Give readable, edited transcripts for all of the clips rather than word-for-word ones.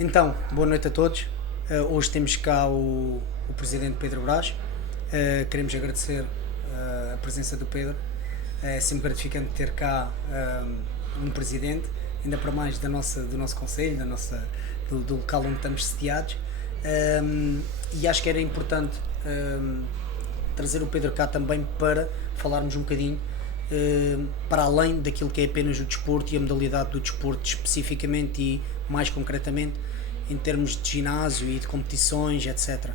Então, boa noite a todos. Hoje temos cá o Presidente Pedro Brás. Queremos agradecer a presença do Pedro. É sempre gratificante ter cá um Presidente, ainda para mais do nosso Conselho, do local onde estamos sediados. E acho que era importante trazer o Pedro cá também para falarmos um bocadinho para além daquilo que é apenas o desporto e a modalidade do desporto especificamente e mais concretamente em termos de ginásio e de competições, etc.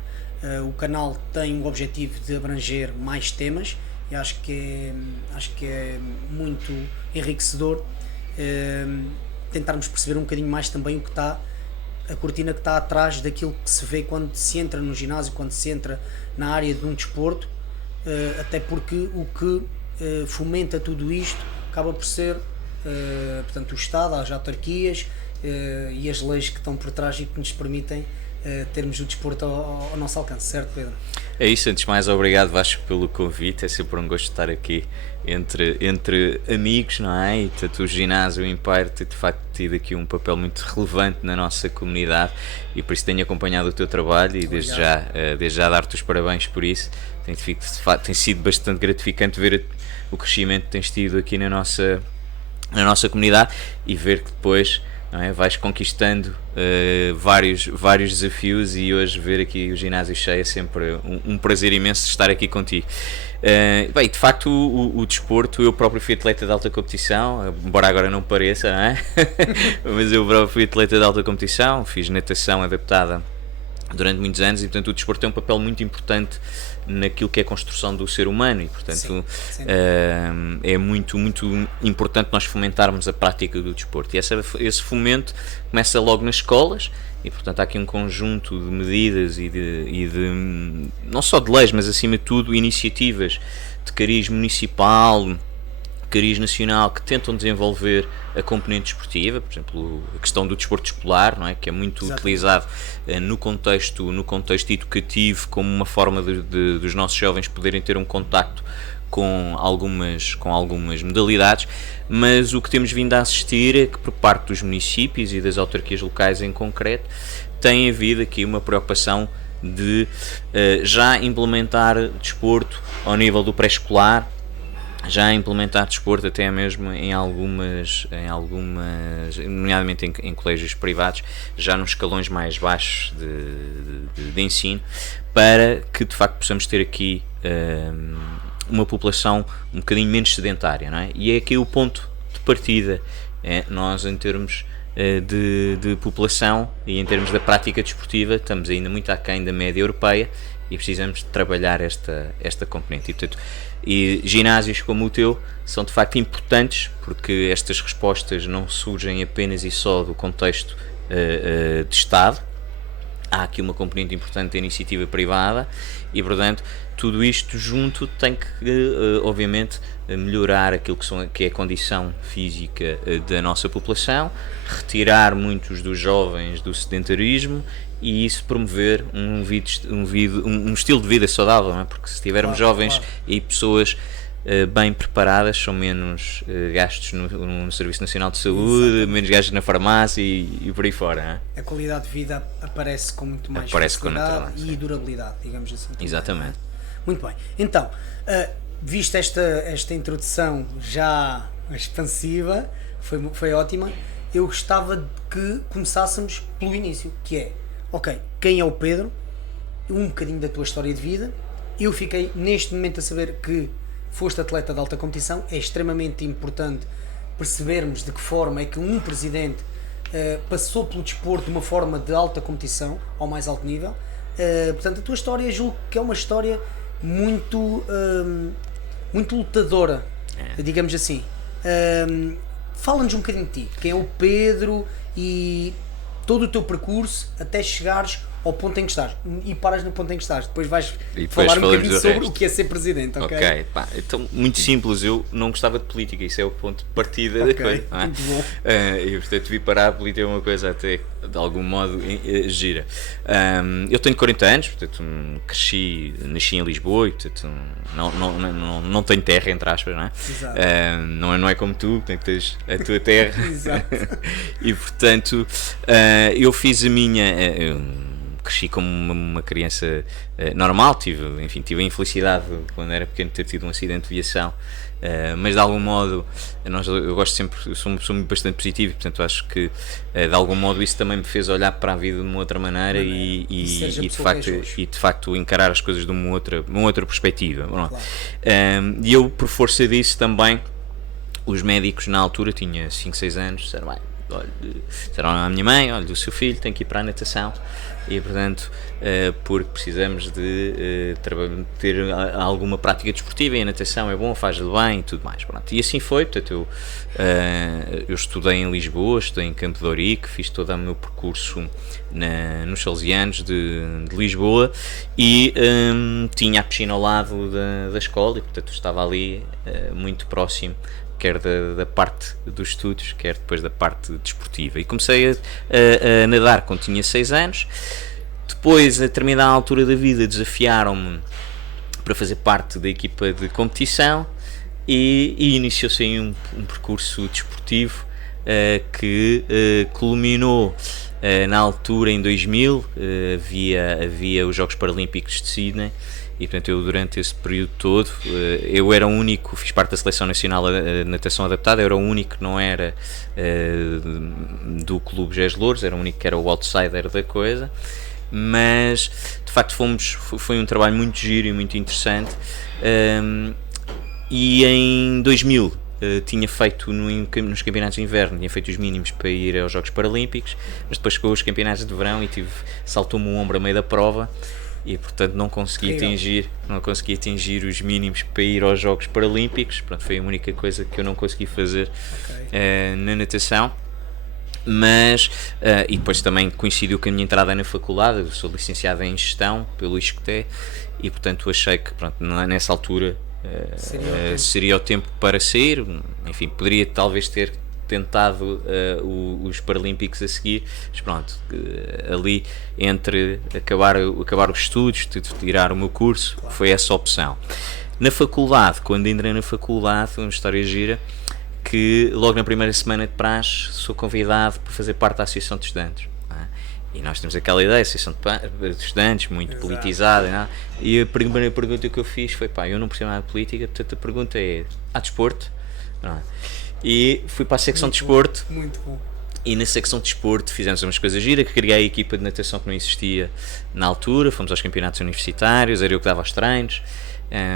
O canal tem o objetivo de abranger mais temas e acho que é muito enriquecedor tentarmos perceber um bocadinho mais também o que está a cortina que está atrás daquilo que se vê quando se entra no ginásio, quando se entra na área de um desporto, até porque o que fomenta tudo isto acaba por ser portanto, o Estado, as autarquias e as leis que estão por trás e que nos permitem termos o desporto ao nosso alcance, certo, Pedro? É isso, antes de mais, obrigado Vasco pelo convite, é sempre um gosto estar aqui entre amigos, não é? E tanto o ginásio Empire tem de facto tido aqui um papel muito relevante na nossa comunidade e por isso tenho acompanhado o teu trabalho e desde já dar-te os parabéns por isso. Tem sido bastante gratificante ver o crescimento que tens tido aqui na nossa comunidade e ver que depois, não é, vais conquistando vários desafios e hoje ver aqui o ginásio cheio é sempre um prazer imenso estar aqui contigo. Bem, de facto o desporto, eu próprio fui atleta de alta competição, embora agora não pareça, não é? Mas eu próprio fui atleta de alta competição, fiz natação adaptada durante muitos anos e portanto o desporto tem um papel muito importante naquilo que é a construção do ser humano e portanto sim. É muito importante nós fomentarmos a prática do desporto e esse fomento começa logo nas escolas e portanto há aqui um conjunto de medidas e de não só de leis, mas acima de tudo iniciativas de cariz municipal, cariz nacional, que tentam desenvolver a componente desportiva, por exemplo, a questão do desporto escolar, não é? Que é muito utilizado no contexto educativo como uma forma dos nossos jovens poderem ter um contacto com algumas modalidades, mas o que temos vindo a assistir é que por parte dos municípios e das autarquias locais em concreto tem havido aqui uma preocupação de já implementar desporto ao nível do pré-escolar, já implementar desporto até mesmo em algumas nomeadamente em colégios privados, já nos escalões mais baixos de ensino, para que de facto possamos ter aqui uma população um bocadinho menos sedentária, não é? E é aqui o ponto de partida, nós em termos de população e em termos da prática desportiva estamos ainda muito aquém da média europeia e precisamos de trabalhar esta componente e, portanto, e ginásios como o teu são de facto importantes porque estas respostas não surgem apenas e só do contexto de Estado. Há aqui uma componente importante da iniciativa privada e, portanto, tudo isto junto tem que, obviamente, melhorar aquilo que é a condição física da nossa população, retirar muitos dos jovens do sedentarismo e isso promover um estilo de vida saudável, não é? Porque se tivermos jovens e pessoas bem preparadas, são menos gastos no Serviço Nacional de Saúde, exatamente, menos gastos na farmácia e por aí fora. A qualidade de vida aparece com muito mais facilidade e durabilidade, digamos assim. Exatamente. Muito bem. Então, visto esta introdução já expansiva, foi ótima, eu gostava de que começássemos pelo início, que é, ok, quem é o Pedro? Um bocadinho da tua história de vida. Eu fiquei neste momento a saber que foste atleta de alta competição. É extremamente importante percebermos de que forma é que um presidente passou pelo desporto de uma forma de alta competição, ao mais alto nível. Portanto, a tua história julgo que é uma história muito lutadora, digamos assim. Fala-nos um bocadinho de ti, quem é o Pedro e todo o teu percurso até chegares ao ponto em que estás e paras no ponto em que estás. Depois vais E depois falar um falamos bocadinho do sobre resto. o que é ser presidente, ok? Ok, pá, então muito simples, eu não gostava de política, isso é o ponto de partida da Ok, coisa, não é? muito bom. E portanto vi parar a política é uma coisa até de algum modo gira. Eu tenho 40 anos, portanto nasci em Lisboa e portanto não tenho terra, entre aspas, não é? Exato. Não é como tu, que tens a tua terra. Exato. E portanto eu fiz a minha. Eu cresci como uma criança normal, tive a infelicidade quando era pequeno de ter tido um acidente de viação, mas de algum modo eu gosto sempre, eu sou uma pessoa bastante positiva, portanto acho que de algum modo isso também me fez olhar para a vida de uma outra maneira e de facto encarar as coisas de uma outra perspectiva. Claro. E eu, por força disso também, os médicos na altura, tinha 5, 6 anos, disseram, disseram à minha mãe, olha, o seu filho tem que ir para a natação e portanto porque precisamos de ter alguma prática desportiva e a natação é bom, faz-lhe bem e tudo mais. Pronto. E assim foi, portanto eu estudei em Lisboa, estudei em Campo de Ourique, fiz todo o meu percurso nos Salesianos de Lisboa e tinha a piscina ao lado da escola e portanto estava ali muito próximo, quer da parte dos estudos, quer depois da parte desportiva. E comecei a nadar quando tinha 6 anos. Depois, a determinada altura da vida, desafiaram-me para fazer parte da equipa de competição e iniciou-se aí um percurso desportivo que culminou na altura, em 2000, havia os Jogos Paralímpicos de Sydney. E portanto eu durante esse período todo eu era o único, fiz parte da Seleção Nacional de Natação Adaptada, eu era o único que não era do Clube GES Louros, era o único que era o outsider da coisa, mas de facto foi um trabalho muito giro e muito interessante. E em 2000 tinha feito nos campeonatos de inverno, tinha feito os mínimos para ir aos Jogos Paralímpicos, mas depois chegou os campeonatos de verão e saltou-me um ombro a meio da prova e portanto não consegui atingir os mínimos para ir aos Jogos Paralímpicos. Pronto, foi a única coisa que eu não consegui fazer na natação. Mas e depois também coincidiu com a minha entrada na faculdade. Eu sou licenciado em Gestão pelo ISCTE e portanto achei que pronto, nessa altura seria o tempo para sair. Enfim, poderia talvez ter tentado os Paralímpicos a seguir, mas pronto, ali entre acabar os estudos, tirar o meu curso, foi essa a opção. Na faculdade, quando entrei na faculdade, foi uma história gira, que logo na primeira semana de praxe sou convidado para fazer parte da Associação de Estudantes. E nós temos aquela ideia, Associação de Estudantes, muito politizada, e a primeira pergunta que eu fiz foi, eu não percebo nada de política, portanto a pergunta é, há desporto? E fui para a secção de desporto. Muito bom. E na secção de desporto fizemos umas coisas giras, que criei a equipa de natação que não existia na altura, fomos aos campeonatos universitários, era eu que dava os treinos,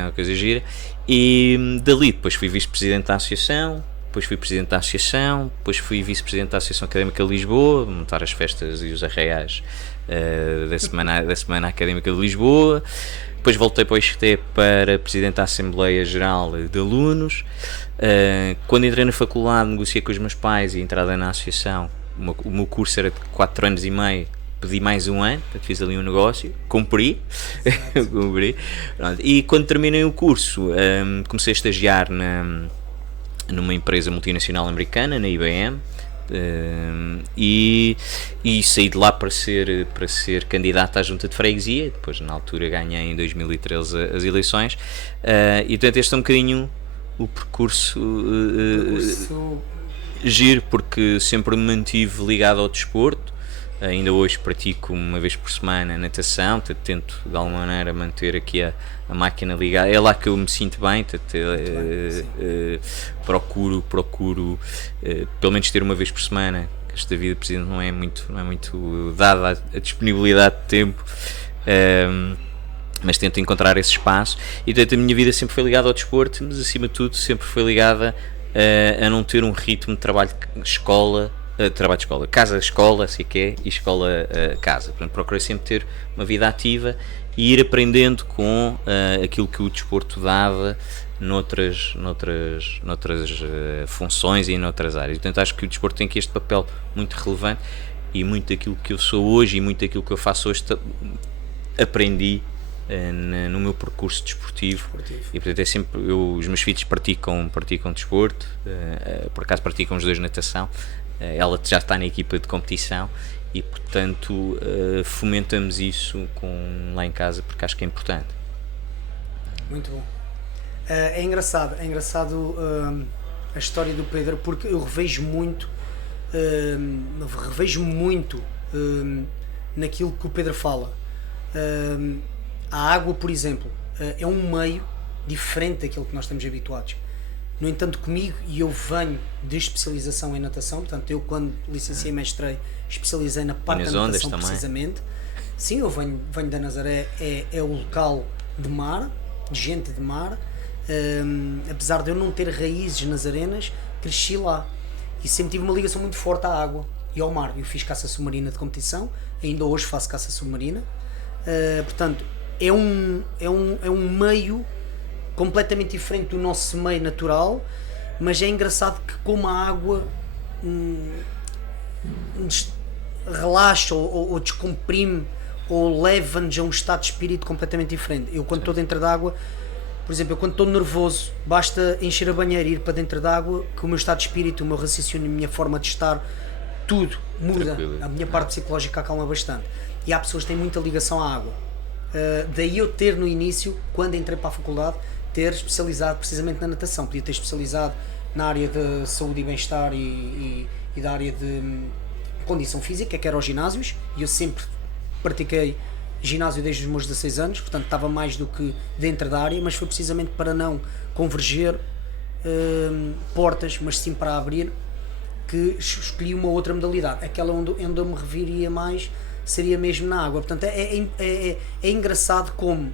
uma coisa gira. E dali depois fui vice-presidente da associação, depois fui presidente da associação, depois fui vice-presidente da Associação Académica de Lisboa, montar as festas e os arraiais da Semana Académica de Lisboa. Depois voltei para o ISCTE para presidente da Assembleia Geral de Alunos. Quando entrei na faculdade, negociei com os meus pais e a entrada na associação. O meu curso era de 4 anos e meio, pedi mais um ano, portanto fiz ali um negócio, cumpri. Cumpri. E quando terminei o curso, comecei a estagiar numa empresa multinacional americana, na IBM, e saí de lá para ser candidato à junta de freguesia. Depois na altura ganhei em 2013 as eleições, e portanto este é um bocadinho o percurso giro, porque sempre me mantive ligado ao desporto. Ainda hoje pratico uma vez por semana natação, tento de alguma maneira manter aqui a máquina ligada, é lá que eu me sinto bem, procuro pelo menos ter uma vez por semana, que esta vida de presidente não é muito dada a disponibilidade de tempo, mas tento encontrar esse espaço. E portanto a minha vida sempre foi ligada ao desporto, mas acima de tudo sempre foi ligada a não ter um ritmo de trabalho de escola, casa-escola, assim que é, e escola-casa. Portanto, procurei sempre ter uma vida ativa e ir aprendendo com aquilo que o desporto dava noutras funções e noutras áreas. Portanto, acho que o desporto tem aqui este papel muito relevante e muito daquilo que eu sou hoje e muito daquilo que eu faço hoje aprendi no meu percurso desportivo. E portanto é sempre, os meus filhos praticam desporto, por acaso praticam os dois natação, ela já está na equipa de competição e portanto fomentamos isso lá em casa porque acho que é importante. Muito bom. É engraçado a história do Pedro, porque eu revejo muito naquilo que o Pedro fala. A água, por exemplo, é um meio diferente daquilo que nós estamos habituados. No entanto, comigo, e eu venho de especialização em natação, portanto, eu quando licenciei e mestrei, especializei na parte da natação precisamente. Sim, eu venho da Nazaré, é o local de mar, de gente de mar. Apesar de eu não ter raízes nazarenas, cresci lá e sempre tive uma ligação muito forte à água e ao mar. Eu fiz caça submarina de competição, ainda hoje faço caça submarina. Portanto, é um meio completamente diferente do nosso meio natural, mas é engraçado que como a água relaxa ou descomprime ou leva-nos a um estado de espírito completamente diferente. Eu quando estou dentro d'água, por exemplo, eu quando estou nervoso, basta encher a banheira e ir para dentro d'água, que o meu estado de espírito, o meu raciocínio, a minha forma de estar, tudo muda. Tranquilo. A minha parte psicológica acalma bastante. E há pessoas que têm muita ligação à água. Daí eu ter no início, quando entrei para a faculdade, ter especializado precisamente na natação. Podia ter especializado na área de saúde e bem-estar e da área de condição física, que era os ginásios, e eu sempre pratiquei ginásio desde os meus 16 anos, portanto estava mais do que dentro da área, mas foi precisamente para não converger portas, mas sim para abrir, que escolhi uma outra modalidade. Aquela onde eu me reviria mais seria mesmo na água. Portanto é engraçado como,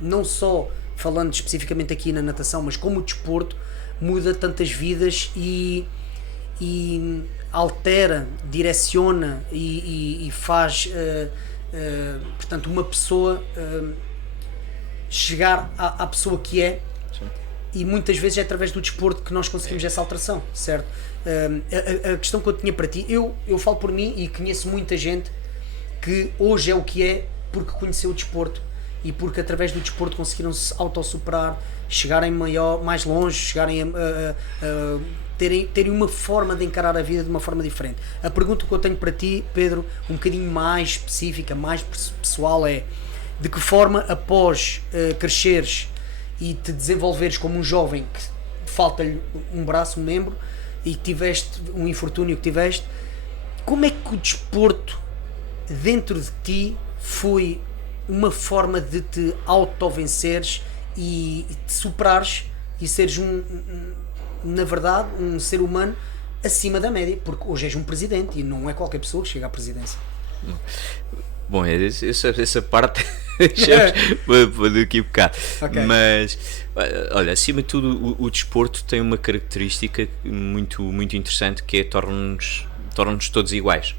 não só falando especificamente aqui na natação, mas como o desporto muda tantas vidas e altera, direciona e faz portanto uma pessoa chegar à pessoa que é. Sim. E muitas vezes é através do desporto que nós conseguimos essa alteração, certo? A questão que eu tinha para ti, eu falo por mim e conheço muita gente que hoje é o que é porque conheceu o desporto e porque através do desporto conseguiram se autossuperar, chegarem mais longe, chegarem terem uma forma de encarar a vida de uma forma diferente. A pergunta que eu tenho para ti, Pedro, um bocadinho mais específica, mais pessoal, é: de que forma, após cresceres e te desenvolveres como um jovem que falta-lhe um braço, um membro, e tiveste um infortúnio que tiveste, como é que o desporto dentro de ti foi uma forma de te auto-venceres e te superares e seres na verdade um ser humano acima da média, porque hoje és um presidente e não é qualquer pessoa que chega à presidência. Bom, essa parte deixamos daqui a bocado. Okay. Mas olha, acima de tudo o desporto tem uma característica muito, muito interessante, que é torna-nos todos iguais.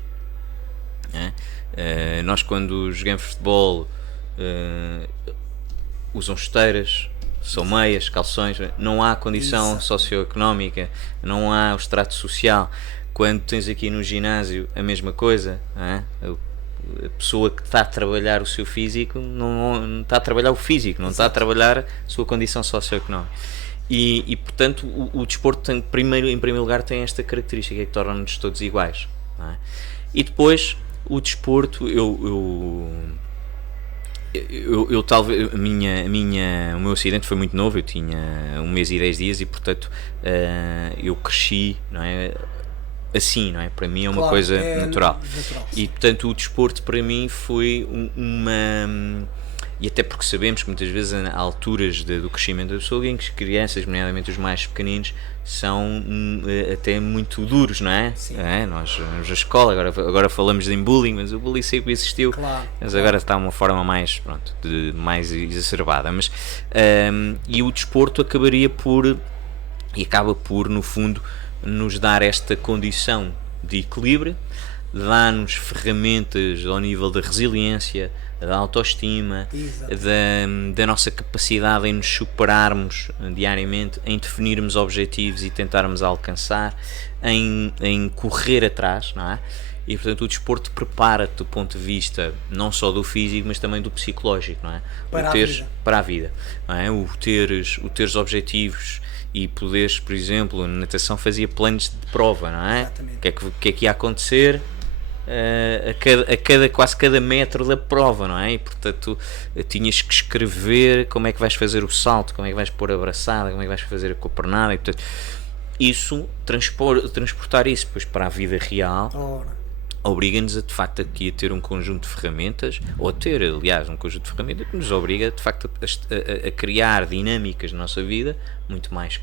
Nós quando jogamos futebol usam chuteiras, são meias, calções, não há condição socioeconómica, não há o extrato social. Quando tens aqui no ginásio a mesma coisa, a pessoa que está a trabalhar o seu físico não está a trabalhar o físico, não está a trabalhar a sua condição socioeconómica. E portanto o desporto tem, em primeiro lugar, tem esta característica, que torna-nos todos iguais, não é? E depois o desporto, eu talvez, o meu acidente foi muito novo, eu tinha 1 mês e 10 dias e portanto eu cresci, não é? Assim, não é? Para mim é uma coisa natural. E portanto o desporto para mim foi e até porque sabemos que muitas vezes há alturas do crescimento da pessoa em que as crianças, nomeadamente os mais pequeninos, são até muito duros, não é? Nós vamos à escola, agora falamos em bullying, mas o bullying sempre existiu, mas agora está de uma forma mais, mais exacerbada. Mas, e o desporto acaba por, no fundo, nos dar esta condição de equilíbrio, dá-nos ferramentas ao nível da resiliência, da autoestima, da nossa capacidade em nos superarmos diariamente, em definirmos objetivos e tentarmos alcançar, em correr atrás, não é? E portanto o desporto prepara-te do ponto de vista não só do físico, mas também do psicológico, não é? Para a vida, não é? O teres objetivos e poderes, por exemplo, na natação fazia planos de prova, não é? Exatamente. O que é que ia acontecer quase cada metro da prova, não é? E portanto tinhas que escrever como é que vais fazer o salto, como é que vais pôr a braçada, como é que vais fazer a copernada, e portanto isso, transportar isso depois para a vida real, obriga-nos de facto aqui a ter um conjunto de ferramentas, ou a ter, aliás, um conjunto de ferramentas que nos obriga de facto a criar dinâmicas na nossa vida muito mais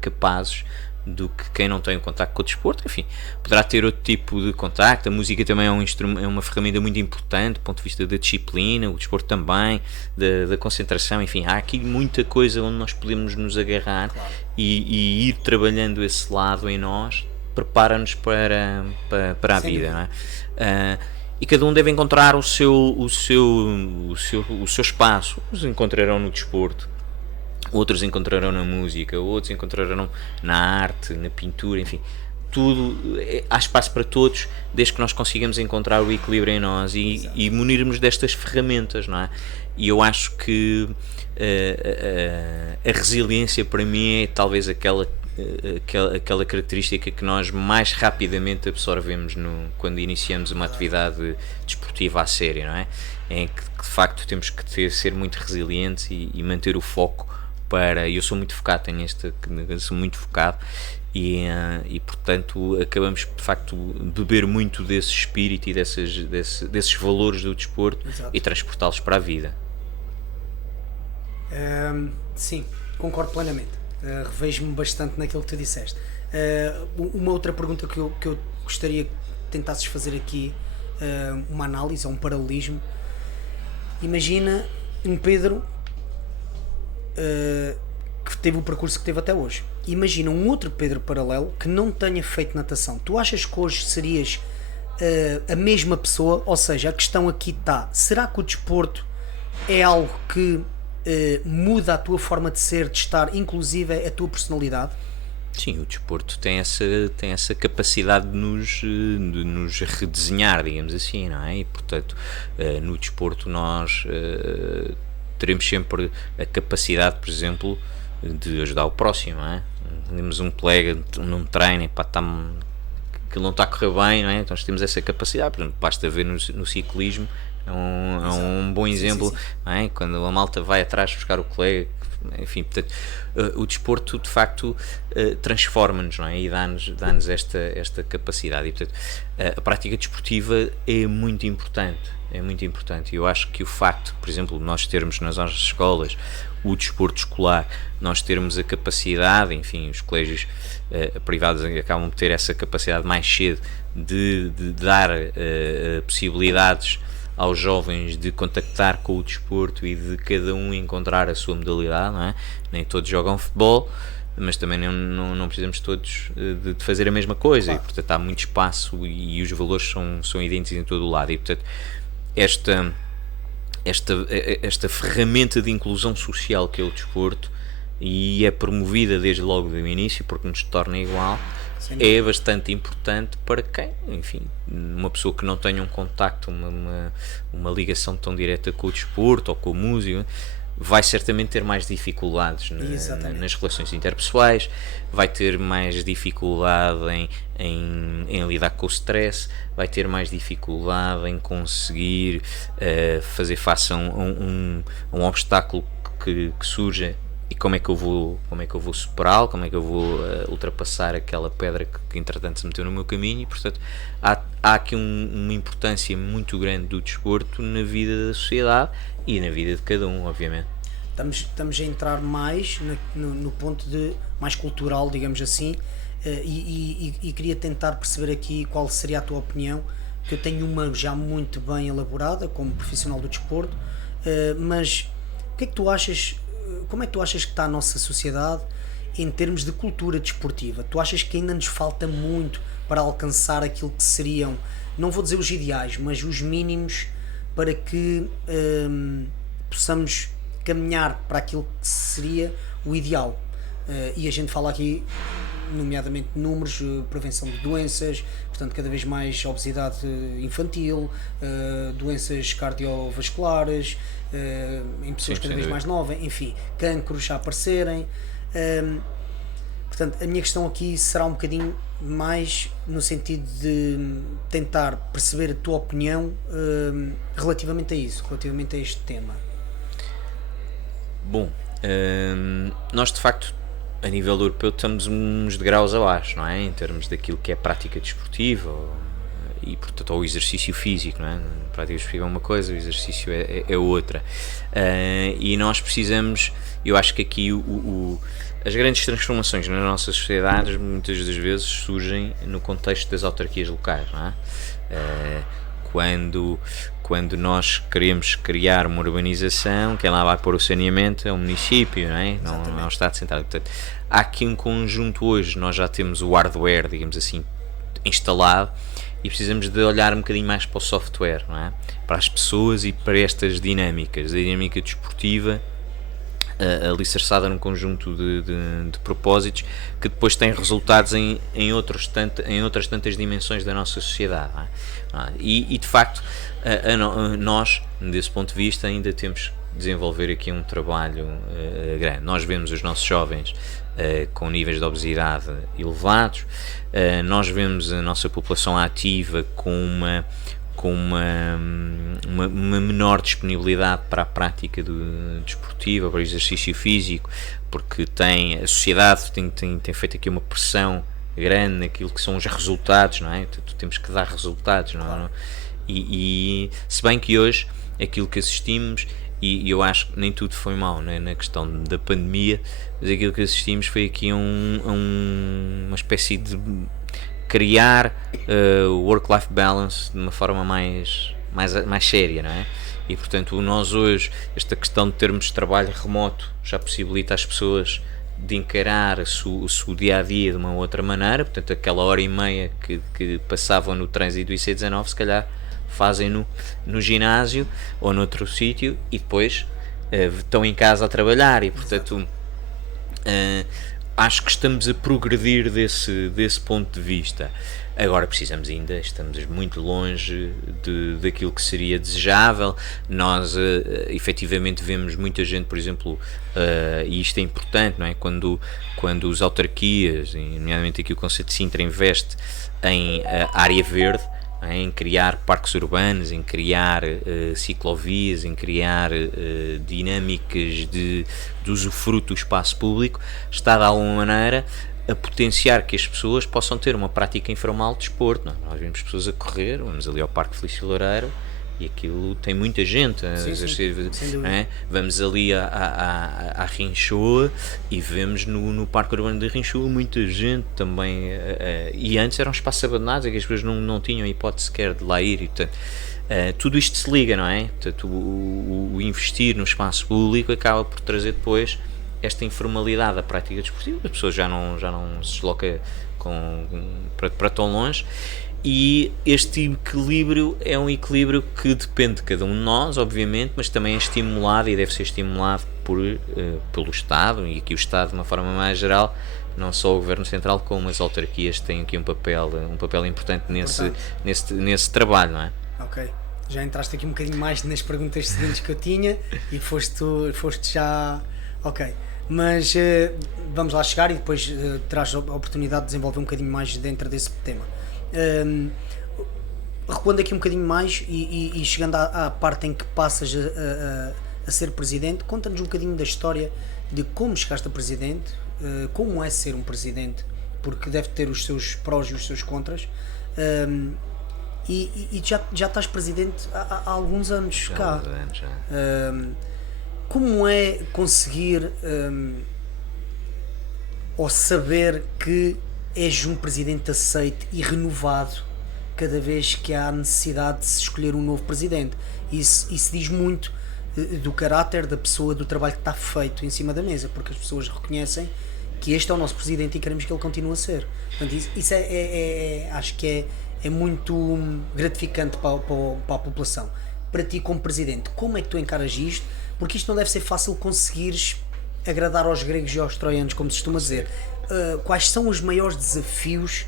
capazes do que quem não tem um contacto com o desporto. Enfim, poderá ter outro tipo de contacto. A música também é uma ferramenta muito importante do ponto de vista da disciplina, o desporto também, da concentração. Enfim, há aqui muita coisa onde nós podemos nos agarrar, claro, e ir trabalhando esse lado em nós prepara-nos para a vida, não é? E cada um deve encontrar o seu espaço. Uns encontrarão no desporto, outros encontrarão na música, outros encontrarão na arte, na pintura, enfim, tudo, há espaço para todos, desde que nós consigamos encontrar o equilíbrio em nós e munirmos destas ferramentas, não é? E eu acho que a resiliência para mim é talvez aquela característica que nós mais rapidamente absorvemos quando iniciamos uma atividade desportiva a sério, não é? Em que de facto temos que ser muito resilientes e manter o foco. Eu sou muito focado, sou muito focado e portanto acabamos de facto beber muito desse espírito e desses valores do desporto. Exato. E transportá-los para a vida. Sim, concordo plenamente. Revejo-me bastante naquilo que tu disseste. Uma outra pergunta que eu gostaria que tentasses fazer aqui, uma análise, um paralelismo. Imagina um Pedro que teve o percurso que teve até hoje. Imagina um outro Pedro paralelo que não tenha feito natação. Tu achas que hoje serias a mesma pessoa? Ou seja, a questão aqui está: será que o desporto é algo que muda a tua forma de ser, de estar, inclusive a tua personalidade? Sim, o desporto tem essa capacidade de nos redesenhar, digamos assim, não é? E portanto, no desporto nós teremos sempre a capacidade, por exemplo, de ajudar o próximo, não é? Temos um colega num treino e que não está a correr bem, não é? Então nós temos essa capacidade. Por exemplo, basta ver no ciclismo, é um bom exemplo, sim. Não é? Quando a malta vai atrás buscar o colega, enfim, portanto, o desporto de facto transforma-nos, não é? E dá-nos esta capacidade. E portanto, a prática desportiva é muito importante. É muito importante. Eu acho que o facto, por exemplo, nós termos nas nossas escolas o desporto escolar, nós termos a capacidade, enfim, os colégios privados acabam de ter essa capacidade mais cedo de dar possibilidades aos jovens de contactar com o desporto e de cada um encontrar a sua modalidade, não é? Nem todos jogam futebol, mas também não precisamos todos de fazer a mesma coisa, claro. E portanto há muito espaço e os valores são idênticos em todo o lado, e portanto esta ferramenta de inclusão social que é o desporto, e é promovida desde logo do início porque nos torna igual, sim. É bastante importante para quem, enfim, uma pessoa que não tenha um contacto, uma ligação tão direta com o desporto ou com a música, vai certamente ter mais dificuldades nas relações interpessoais, vai ter mais dificuldade em lidar com o stress, vai ter mais dificuldade em conseguir fazer face a um obstáculo que surja, e como é que eu vou superá-lo, como é que eu vou ultrapassar aquela pedra que entretanto se meteu no meu caminho. E portanto há aqui uma importância muito grande do desporto na vida da sociedade e na vida de cada um, obviamente. Estamos a entrar mais no ponto mais cultural, digamos assim, e queria tentar perceber aqui qual seria a tua opinião, que eu tenho uma já muito bem elaborada como profissional do desporto, mas o que é que tu achas? Como é que tu achas que está a nossa sociedade em termos de cultura desportiva? Tu achas que ainda nos falta muito para alcançar aquilo que seriam, não vou dizer os ideais, mas os mínimos para que possamos caminhar para aquilo que seria o ideal? E a gente fala aqui nomeadamente números, prevenção de doenças, portanto cada vez mais obesidade infantil, doenças cardiovasculares, em pessoas Sim, cada sem vez dúvida. mais novas, enfim, cancros a aparecerem. Portanto, a minha questão aqui será um bocadinho mais no sentido de tentar perceber a tua opinião relativamente a isso, relativamente a este tema. Bom, nós de facto, a nível europeu, estamos uns degraus abaixo, não é? Em termos daquilo que é prática desportiva e, portanto, ao exercício físico, não é? A prática desportiva é uma coisa, o exercício é outra. E nós precisamos, eu acho que aqui as grandes transformações nas nossas sociedades muitas das vezes surgem no contexto das autarquias locais, não é? Quando nós queremos criar uma urbanização, quem lá vai pôr o saneamento é o município, não é? Não é o Estado Central. Portanto, há aqui um conjunto hoje, nós já temos o hardware, digamos assim, instalado e precisamos de olhar um bocadinho mais para o software, não é? Para as pessoas e para estas dinâmicas, a dinâmica desportiva alicerçada num conjunto de propósitos que depois têm resultados em outras tantas dimensões da nossa sociedade, não é? E de facto nós, desse ponto de vista, ainda temos que desenvolver aqui um trabalho grande. Nós vemos os nossos jovens com níveis de obesidade elevados, nós vemos a nossa população ativa com uma menor disponibilidade para a prática desportiva, para o exercício físico, porque a sociedade tem feito aqui uma pressão grande naquilo que são os resultados, não é? Temos que dar resultados, não é? E se bem que hoje aquilo que assistimos, e eu acho que nem tudo foi mau, né, na questão da pandemia, mas aquilo que assistimos foi aqui uma espécie de criar o work-life balance de uma forma mais séria, não é? E portanto nós hoje, esta questão de termos trabalho remoto já possibilita às pessoas de encarar o seu dia-a-dia de uma outra maneira, portanto aquela hora e meia que passavam no trânsito do IC19 se calhar fazem no ginásio ou noutro sítio e depois estão em casa a trabalhar e portanto acho que estamos a progredir desse ponto de vista. Agora estamos muito longe daquilo que seria desejável. Nós efetivamente vemos muita gente, por exemplo, e isto é importante, não é? Quando as autarquias, nomeadamente aqui o Concelho de Sintra, investe em área verde, em criar parques urbanos, em criar ciclovias, em criar dinâmicas de usufruto do espaço público, está de alguma maneira a potenciar que as pessoas possam ter uma prática informal de desporto. Não? Nós vemos pessoas a correr, vamos ali ao Parque Felício Loureiro e aquilo tem muita gente a exercer, não é? Vamos ali à Rinchoa e vemos no Parque Urbano de Rinchoa muita gente também, e antes era um espaço abandonado, que as pessoas não tinham hipótese sequer de lá ir, e portanto tudo isto se liga, não é? Portanto, o investir no espaço público acaba por trazer depois esta informalidade da prática desportiva, as pessoas já não se desloca para tão longe. E este equilíbrio é um equilíbrio que depende de cada um de nós, obviamente, mas também é estimulado e deve ser estimulado pelo Estado, e aqui o Estado de uma forma mais geral, não só o Governo Central, como as autarquias têm aqui um papel importante nesse trabalho, não é? Ok, já entraste aqui um bocadinho mais nas perguntas seguintes que eu tinha e foste já... Ok, mas vamos lá chegar e depois terás a oportunidade de desenvolver um bocadinho mais dentro desse tema. Recuando aqui um bocadinho mais e chegando à parte em que passas a ser presidente, conta-nos um bocadinho da história de como chegaste a presidente, como é ser um presidente, porque deve ter os seus prós e os seus contras, e já estás presidente há alguns anos cá. Alguns anos, já. Como é conseguir ou saber que és um presidente aceito e renovado cada vez que há necessidade de se escolher um novo presidente? Isso diz muito do caráter da pessoa, do trabalho que está feito em cima da mesa, porque as pessoas reconhecem que este é o nosso presidente e queremos que ele continue a ser. Portanto, isso acho que é muito gratificante para a população. Para ti, como presidente, como é que tu encaras isto? Porque isto não deve ser fácil conseguires agradar aos gregos e aos troianos, como se costuma dizer. quais são os maiores desafios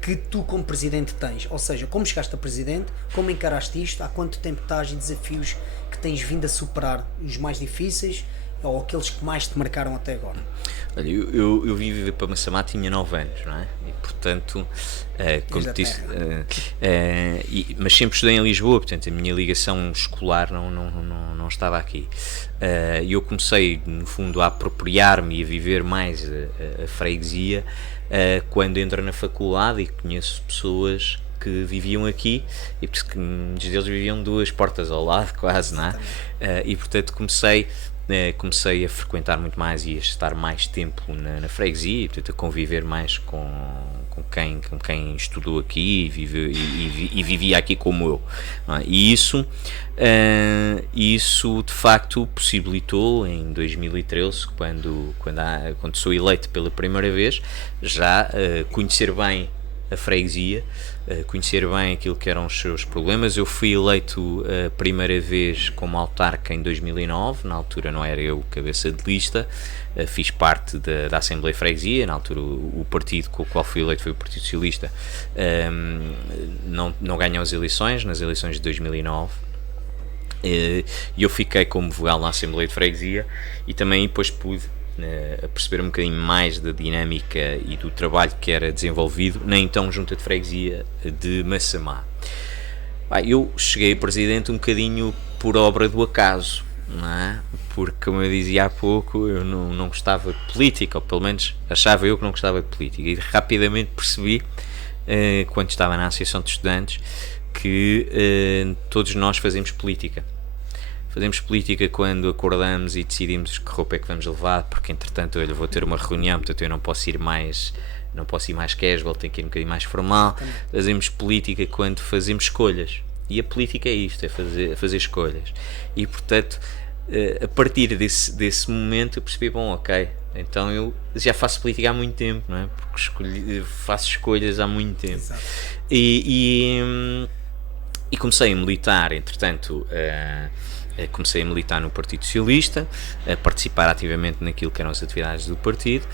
que tu como presidente tens? Ou seja, como chegaste a presidente, como encaraste isto, há quanto tempo estás e desafios que tens vindo a superar, os mais difíceis ou aqueles que mais te marcaram até agora? Olha, eu vim viver para Massamá, tinha 9 anos, não é? E portanto, como te disse, mas sempre estudei em Lisboa, portanto a minha ligação escolar não estava aqui. E eu comecei, no fundo, a apropriar-me e a viver mais a freguesia quando entro na faculdade e conheço pessoas que viviam aqui e porque muitos deles viviam 2 portas ao lado, quase, não é? E portanto comecei a frequentar muito mais e a estar mais tempo na freguesia, portanto, a conviver mais com quem estudou aqui e vivia aqui como eu, não é? E isso de facto possibilitou em 2013, quando sou eleito pela primeira vez, já conhecer bem a freguesia, conhecer bem aquilo que eram os seus problemas. Eu fui eleito a primeira vez como autarca em 2009, na altura não era eu cabeça de lista, fiz parte da Assembleia de Freguesia, na altura o partido com o qual fui eleito foi o Partido Socialista, não ganhou as eleições, nas eleições de 2009, e eu fiquei como vogal na Assembleia de Freguesia e também depois pude a perceber um bocadinho mais da dinâmica e do trabalho que era desenvolvido na então Junta de Freguesia de Massamá. Eu cheguei a presidente um bocadinho por obra do acaso, não é? Porque, como eu dizia há pouco, eu não gostava de política, ou pelo menos achava eu que não gostava de política, e rapidamente percebi, quando estava na Associação de Estudantes, que todos nós fazemos política. Fazemos política quando acordamos e decidimos que roupa é que vamos levar, porque entretanto eu vou ter uma reunião, portanto eu não posso ir mais casual, tenho que ir um bocadinho mais formal. Fazemos política quando fazemos escolhas, e a política é isto, é fazer escolhas. E portanto, a partir desse momento eu percebi, ok, então eu já faço política há muito tempo, não é? Porque faço escolhas há muito tempo. E comecei a militar, entretanto, comecei a militar no Partido Socialista, a participar ativamente naquilo que eram as atividades do partido,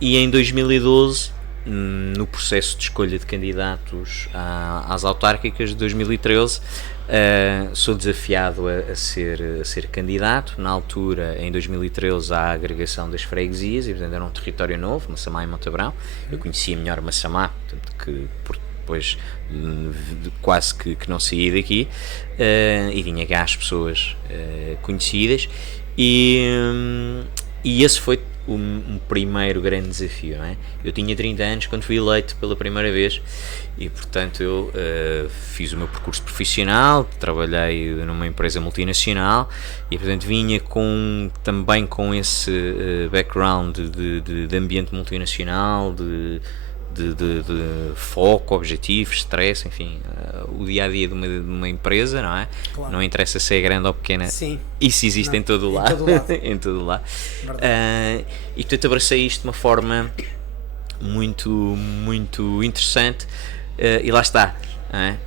e em 2012, no processo de escolha de candidatos às autárquicas de 2013, sou desafiado a ser candidato. Na altura, em 2013, à agregação das freguesias, e portanto era um território novo, Massamá e Montabrão. Eu conhecia melhor Massamá, portanto, depois quase que não saí daqui, e vinha cá as pessoas conhecidas, e esse foi um primeiro grande desafio, não é? Eu tinha 30 anos quando fui eleito pela primeira vez e portanto eu fiz o meu percurso profissional, trabalhei numa empresa multinacional e portanto vinha também com esse background de ambiente multinacional, de foco, objetivos, stress, enfim, o dia-a-dia de uma empresa, não é? Claro. Não interessa se é grande ou pequena. Sim. Isso existe em todo o lado. Em todo lado. E portanto abracei isto de uma forma muito, muito interessante, e lá está,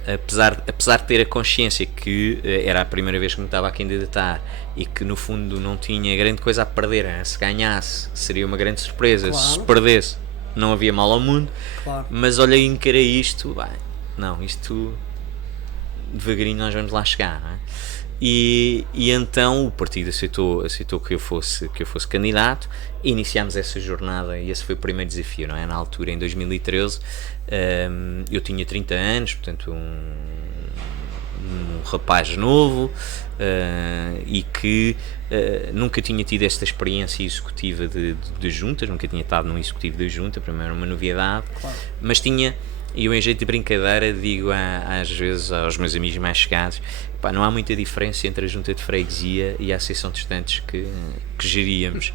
apesar de ter a consciência que era a primeira vez que me estava a candidatar e que no fundo não tinha grande coisa a perder, se ganhasse seria uma grande surpresa, claro. Se perdesse não havia mal ao mundo, claro. Mas olha, encarei isto, isto devagarinho nós vamos lá chegar, não é? E então o partido aceitou que eu fosse candidato e iniciámos essa jornada, e esse foi o primeiro desafio, não é? Na altura, em 2013, eu tinha 30 anos, portanto um rapaz novo, e que nunca tinha tido esta experiência executiva de juntas, nunca tinha estado num executivo de junta, primeiro era uma novidade, claro. Mas tinha, e eu em jeito de brincadeira digo às vezes aos meus amigos mais chegados, não há muita diferença entre a junta de freguesia e a associação de estudantes que geríamos.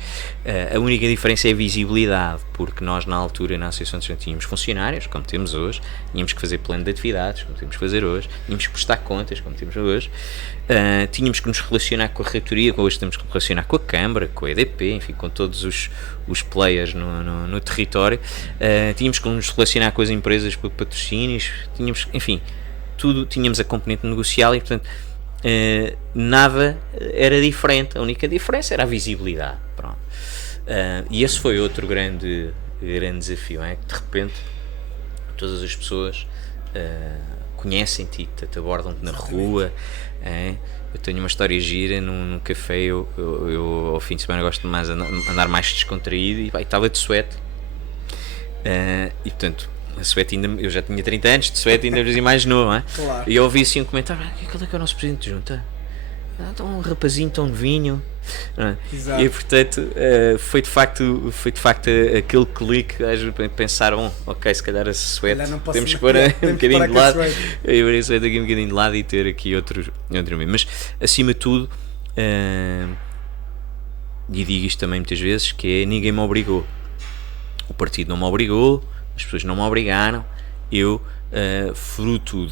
A única diferença é a visibilidade, porque nós na altura na associação de estudantes tínhamos funcionários, como temos hoje, tínhamos que fazer plano de atividades, como temos que fazer hoje, tínhamos que prestar contas, como temos hoje, tínhamos que nos relacionar com a reitoria, hoje temos que nos relacionar com a Câmara, com a EDP, enfim, com todos os players no território, tínhamos que nos relacionar com as empresas por patrocínios, enfim, tudo, tínhamos a componente negocial e portanto nada era diferente, a única diferença era a visibilidade, pronto. E esse foi outro grande grande desafio, é que de repente todas as pessoas conhecem-te, te abordam-te na rua. Eu tenho uma história gira num café. Eu ao fim de semana gosto de andar mais descontraído e estava de suéte. E portanto, a suéte ainda, eu já tinha 30 anos, de suéte ainda mais novo, não é? Claro. E eu ouvi assim um comentário: qual é que é o nosso presidente de junta? Então, um rapazinho tão novinho. Exato. E portanto foi de facto aquele clique. Pensaram, ok, se calhar a suéte temos que pôr um bocadinho de lado, eu a suéte aqui um bocadinho de lado e ter aqui outro meio. Mas acima de tudo, e digo isto também muitas vezes, que é: ninguém me obrigou, o partido não me obrigou, as pessoas não me obrigaram. Eu, fruto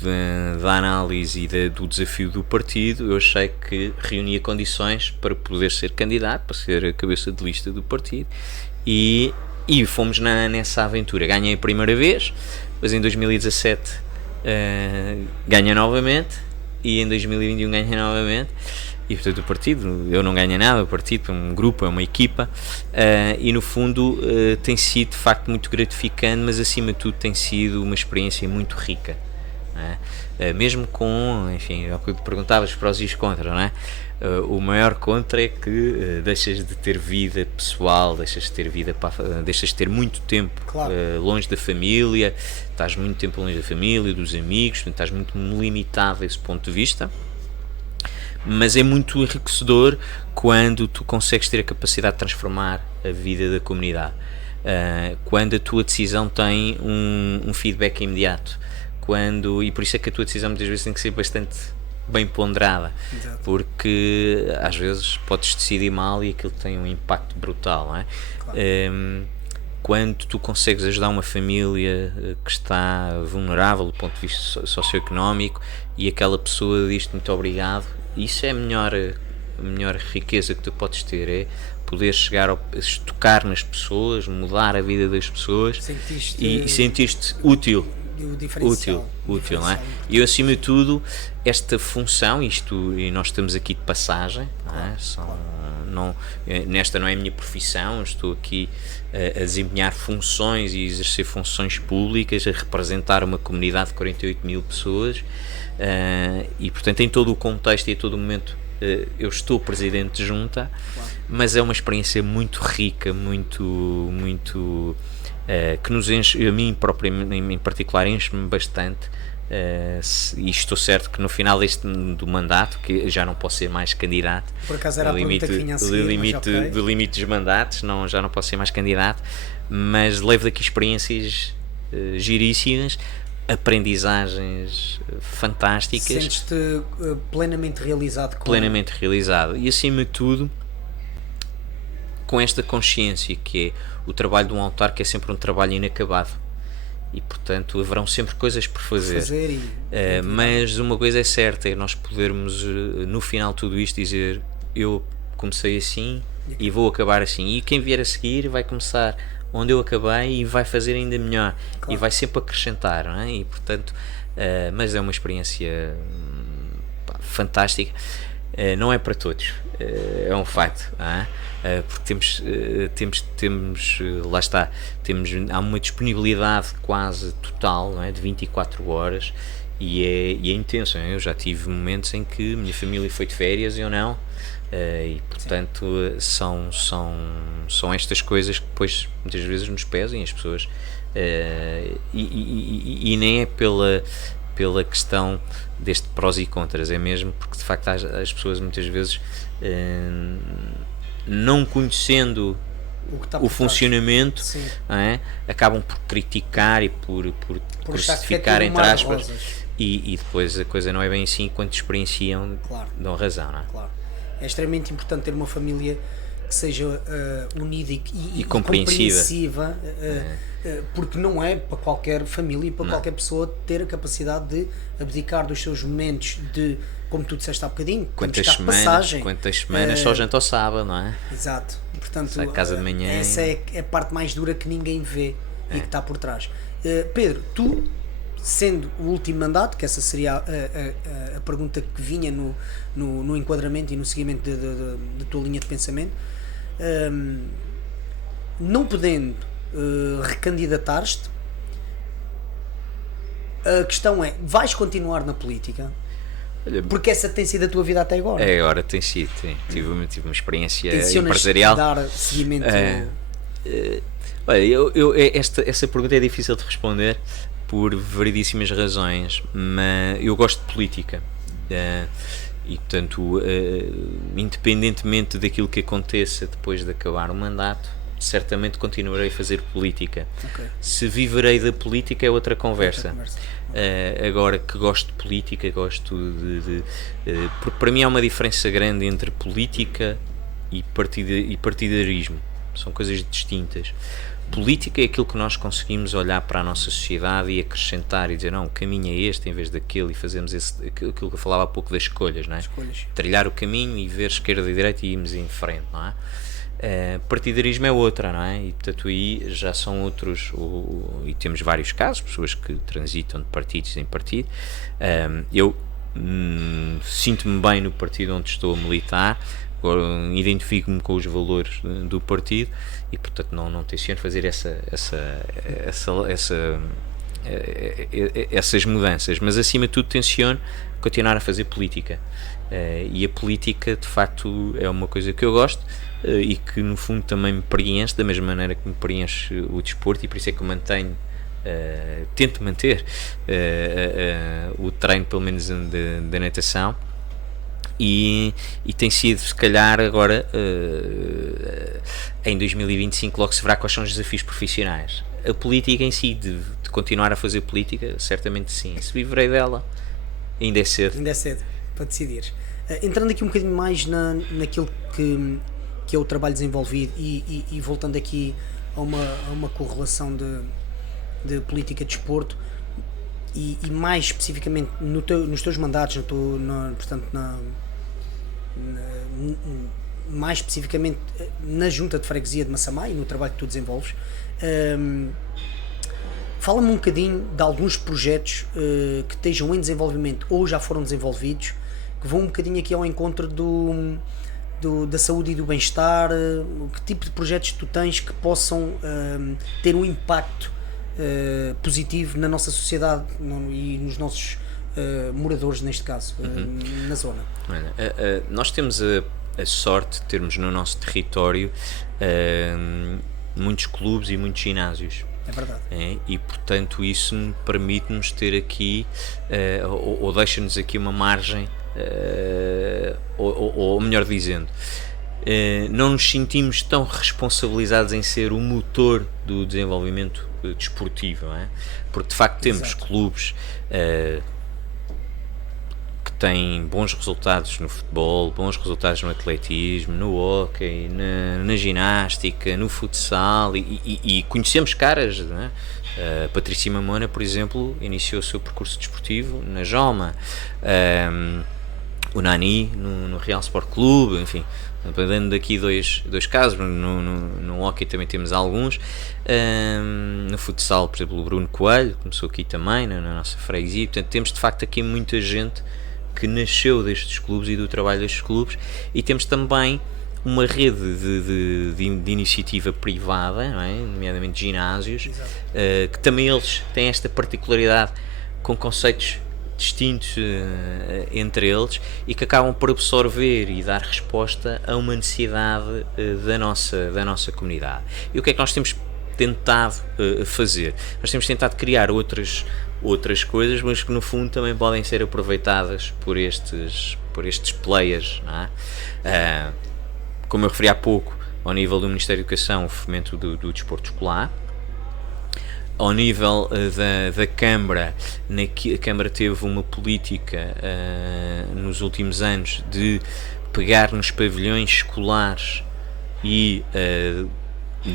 da análise e do desafio do partido, eu achei que reunia condições para poder ser candidato, para ser a cabeça de lista do partido, e fomos nessa aventura. Ganhei a primeira vez, depois em 2017 ganhei novamente, e em 2021 ganhei novamente. E portanto o partido, eu não ganho nada, o partido é um grupo, é uma equipa, e no fundo tem sido de facto muito gratificante, mas acima de tudo tem sido uma experiência muito rica, não é? Mesmo com, enfim, é o que eu te perguntava, os prós e os contras, não é? O maior contra é que deixas de ter vida pessoal, deixas de ter muito tempo, claro, longe da família, estás muito tempo longe da família, dos amigos, portanto, estás muito limitado a esse ponto de vista. Mas é muito enriquecedor quando tu consegues ter a capacidade de transformar a vida da comunidade, quando a tua decisão tem um feedback imediato, e por isso é que a tua decisão muitas vezes tem que ser bastante bem ponderada. Exato. Porque às vezes podes decidir mal e aquilo tem um impacto brutal, não é? Claro. Quando tu consegues ajudar uma família que está vulnerável do ponto de vista socioeconómico e aquela pessoa diz-te muito obrigado, isso é a melhor riqueza que tu podes ter, é poder tocar nas pessoas, mudar a vida das pessoas e sentir-te útil. Útil, não é? E eu, acima de tudo, esta função, e nós estamos aqui de passagem, não é? Nesta não é a minha profissão, estou aqui a desempenhar funções e exercer funções públicas, a representar uma comunidade de 48 mil pessoas, e portanto em todo o contexto e a todo o momento eu estou presidente de junta, mas é uma experiência muito rica, muito que nos enche, a mim próprio em particular enche-me bastante, e estou certo que no final do mandato, que já não posso ser mais candidato, por acaso era a pergunta que vinha a seguir, do limite dos mandatos, já não posso ser mais candidato, mas levo daqui experiências giríssimas, aprendizagens fantásticas. Sentes-te plenamente realizado plenamente realizado, e acima de tudo com esta consciência que é o trabalho de um autarca, que é sempre um trabalho inacabado e portanto haverão sempre coisas por fazer, mas uma coisa é certa, é nós podermos no final de tudo isto dizer: eu comecei assim e vou acabar assim, e quem vier a seguir vai começar onde eu acabei e vai fazer ainda melhor, claro, e vai sempre acrescentar, não é? E portanto, mas é uma experiência fantástica, não é para todos, é um facto, porque lá está, há uma disponibilidade quase total, não é? De 24 horas, e é intenso, não é? Eu já tive momentos em que a minha família foi de férias e eu não, e portanto são estas coisas que depois muitas vezes nos pesam as pessoas, e nem é pela questão deste prós e contras, é mesmo porque de facto as pessoas muitas vezes não conhecendo o funcionamento, acabam por criticar e por justificar, entre aspas, e depois a coisa não é bem assim, quando experienciam, claro, dão razão, não é? Claro. É extremamente importante ter uma família que seja unida e compreensiva, porque não é para qualquer família e para qualquer pessoa ter a capacidade de abdicar dos seus momentos de, como tu disseste há bocadinho, quantas semanas só janta ao sábado, não é? Exato, portanto a casa de manhã, essa é a parte mais dura que ninguém vê e que está por trás. Pedro, tu, sendo o último mandato, que essa seria a pergunta que vinha no enquadramento e no seguimento da tua linha de pensamento, não podendo recandidatares-te. A questão é, vais continuar na política? Porque essa tem sido a tua vida até agora. Agora tem sido, tive uma experiência Tencionas empresarial. dar seguimento... Olha, essa pergunta é difícil de responder por variedíssimas razões, mas eu gosto de política. E portanto, independentemente daquilo que aconteça depois de acabar o mandato, certamente continuarei a fazer política. Okay. Se viverei da política é outra conversa. Agora que gosto de política, gosto porque para mim há uma diferença grande entre política e partidarismo. São coisas distintas. Política é aquilo que nós conseguimos olhar para a nossa sociedade e acrescentar e dizer, não, o caminho é este em vez daquele, e fazemos aquilo que eu falava há pouco das escolhas, não é? Trilhar o caminho e ver esquerda e direita e irmos em frente, não é? Partidarismo é outra, não é? E portanto aí já são outros, e temos vários casos, pessoas que transitam de partidos em partido. Eu sinto-me bem no partido onde estou a militar, identifico-me com os valores do partido e portanto não tenciono fazer essas mudanças, mas acima de tudo tenciono continuar a fazer política. E a política de facto é uma coisa que eu gosto e que no fundo também me preenche da mesma maneira que me preenche o desporto, e por isso é que eu tento manter o treino pelo menos da natação, e tem sido se calhar agora em 2025 logo se verá quais são os desafios profissionais. A política em si, de continuar a fazer política, certamente sim. Se viverei dela, ainda é cedo para decidir. Entrando aqui um bocadinho mais naquilo que é o trabalho desenvolvido e voltando aqui a uma correlação de política de desporto e mais especificamente nos teus mandatos, mais especificamente na Junta de Freguesia de Massamá e no trabalho que tu desenvolves, fala-me um bocadinho de alguns projetos que estejam em desenvolvimento ou já foram desenvolvidos, que vão um bocadinho aqui ao encontro da saúde e do bem-estar. Que tipo de projetos tu tens que possam ter um impacto positivo na nossa sociedade e nos nossos moradores, neste caso, na zona? Nós temos a sorte de termos no nosso território muitos clubes e muitos ginásios. É verdade. E portanto isso permite-nos ter aqui ou deixa-nos aqui uma margem, ou melhor dizendo, não nos sentimos tão responsabilizados em ser o motor do desenvolvimento desportivo, não é? Porque de facto temos clubes que têm bons resultados no futebol, bons resultados no atletismo, no hóquei, na ginástica, no futsal, e conhecemos caras, não é? A Patrícia Mamona, por exemplo, iniciou o seu percurso desportivo na Joma, o Nani no Real Sport Clube, enfim, dando daqui dois casos. No hóquei também temos alguns, no futsal, por exemplo, o Bruno Coelho começou aqui também na nossa freguesia. Portanto, temos de facto aqui muita gente que nasceu destes clubes e do trabalho destes clubes, e temos também uma rede de iniciativa privada, não é? Nomeadamente ginásios, que também eles têm esta particularidade, com conceitos distintos entre eles, e que acabam por absorver e dar resposta a uma necessidade da nossa comunidade. E o que é que nós temos tentado fazer? Nós temos tentado criar outras coisas, mas que no fundo também podem ser aproveitadas por estes players, não é? Como eu referi há pouco, ao nível do Ministério da Educação, o fomento do desporto escolar. Ao nível da Câmara, a Câmara teve uma política nos últimos anos de pegar nos pavilhões escolares e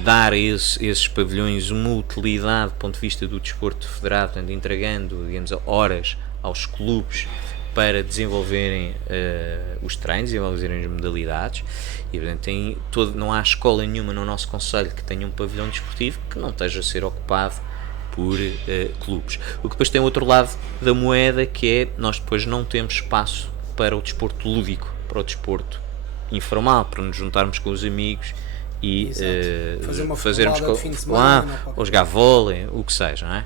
dar a esses pavilhões uma utilidade do ponto de vista do desporto federado, portanto, entregando, digamos, horas aos clubes para desenvolverem os treinos, desenvolverem as modalidades. E portanto não há escola nenhuma no nosso concelho que tenha um pavilhão desportivo que não esteja a ser ocupado por clubes. O que depois tem outro lado da moeda, que é, nós depois não temos espaço para o desporto lúdico, para o desporto informal, para nos juntarmos com os amigos e Fazer uma fazermos futebolada de fim de semana, ou jogar vôlei, o que seja, não é?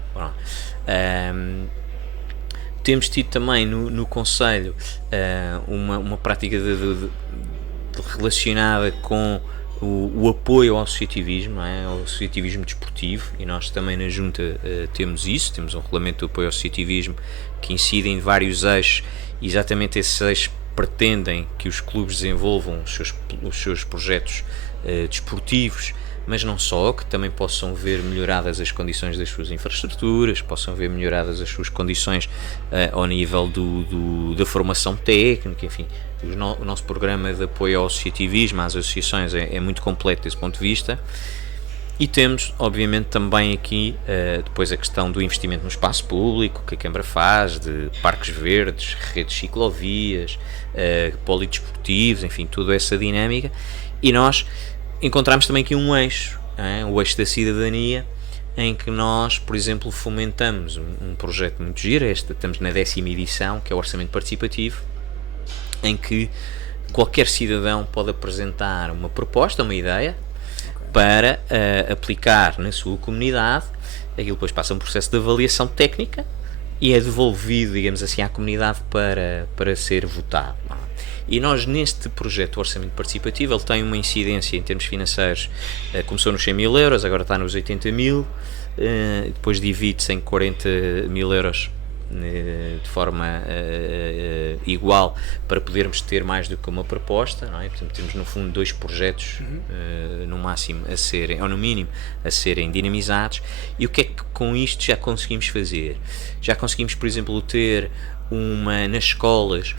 Temos tido também no Conselho uma prática relacionada com o apoio ao associativismo, não é? Ao associativismo desportivo, e nós também na Junta temos isso, temos um regulamento de apoio ao associativismo que incide em vários eixos, e exatamente esses eixos pretendem que os clubes desenvolvam os seus projetos desportivos, mas não só, que também possam ver melhoradas as condições das suas infraestruturas, possam ver melhoradas as suas condições ao nível da formação técnica, enfim. O nosso programa de apoio ao associativismo, às associações, é muito completo desse ponto de vista. E temos, obviamente, também aqui depois a questão do investimento no espaço público, que a Câmara faz, de parques verdes, redes de ciclovias, polidesportivos, enfim, toda essa dinâmica. E nós encontramos também aqui um eixo, o eixo da cidadania, em que nós, por exemplo, fomentamos um projeto muito giro. Estamos na 10ª edição, que é o Orçamento Participativo, em que qualquer cidadão pode apresentar uma proposta, uma ideia, para aplicar na sua comunidade. Aquilo depois passa um processo de avaliação técnica e é devolvido, digamos assim, à comunidade para ser votado. E nós, neste projeto, o Orçamento Participativo, ele tem uma incidência em termos financeiros, começou nos 100 mil euros, agora está nos 80 mil, depois divide-se em 40 mil euros de forma igual, para podermos ter mais do que uma proposta, não é? Portanto, temos no fundo 2 projetos no máximo a serem, ou no mínimo a serem dinamizados. E o que é que com isto já conseguimos fazer? Já conseguimos, por exemplo, ter nas escolas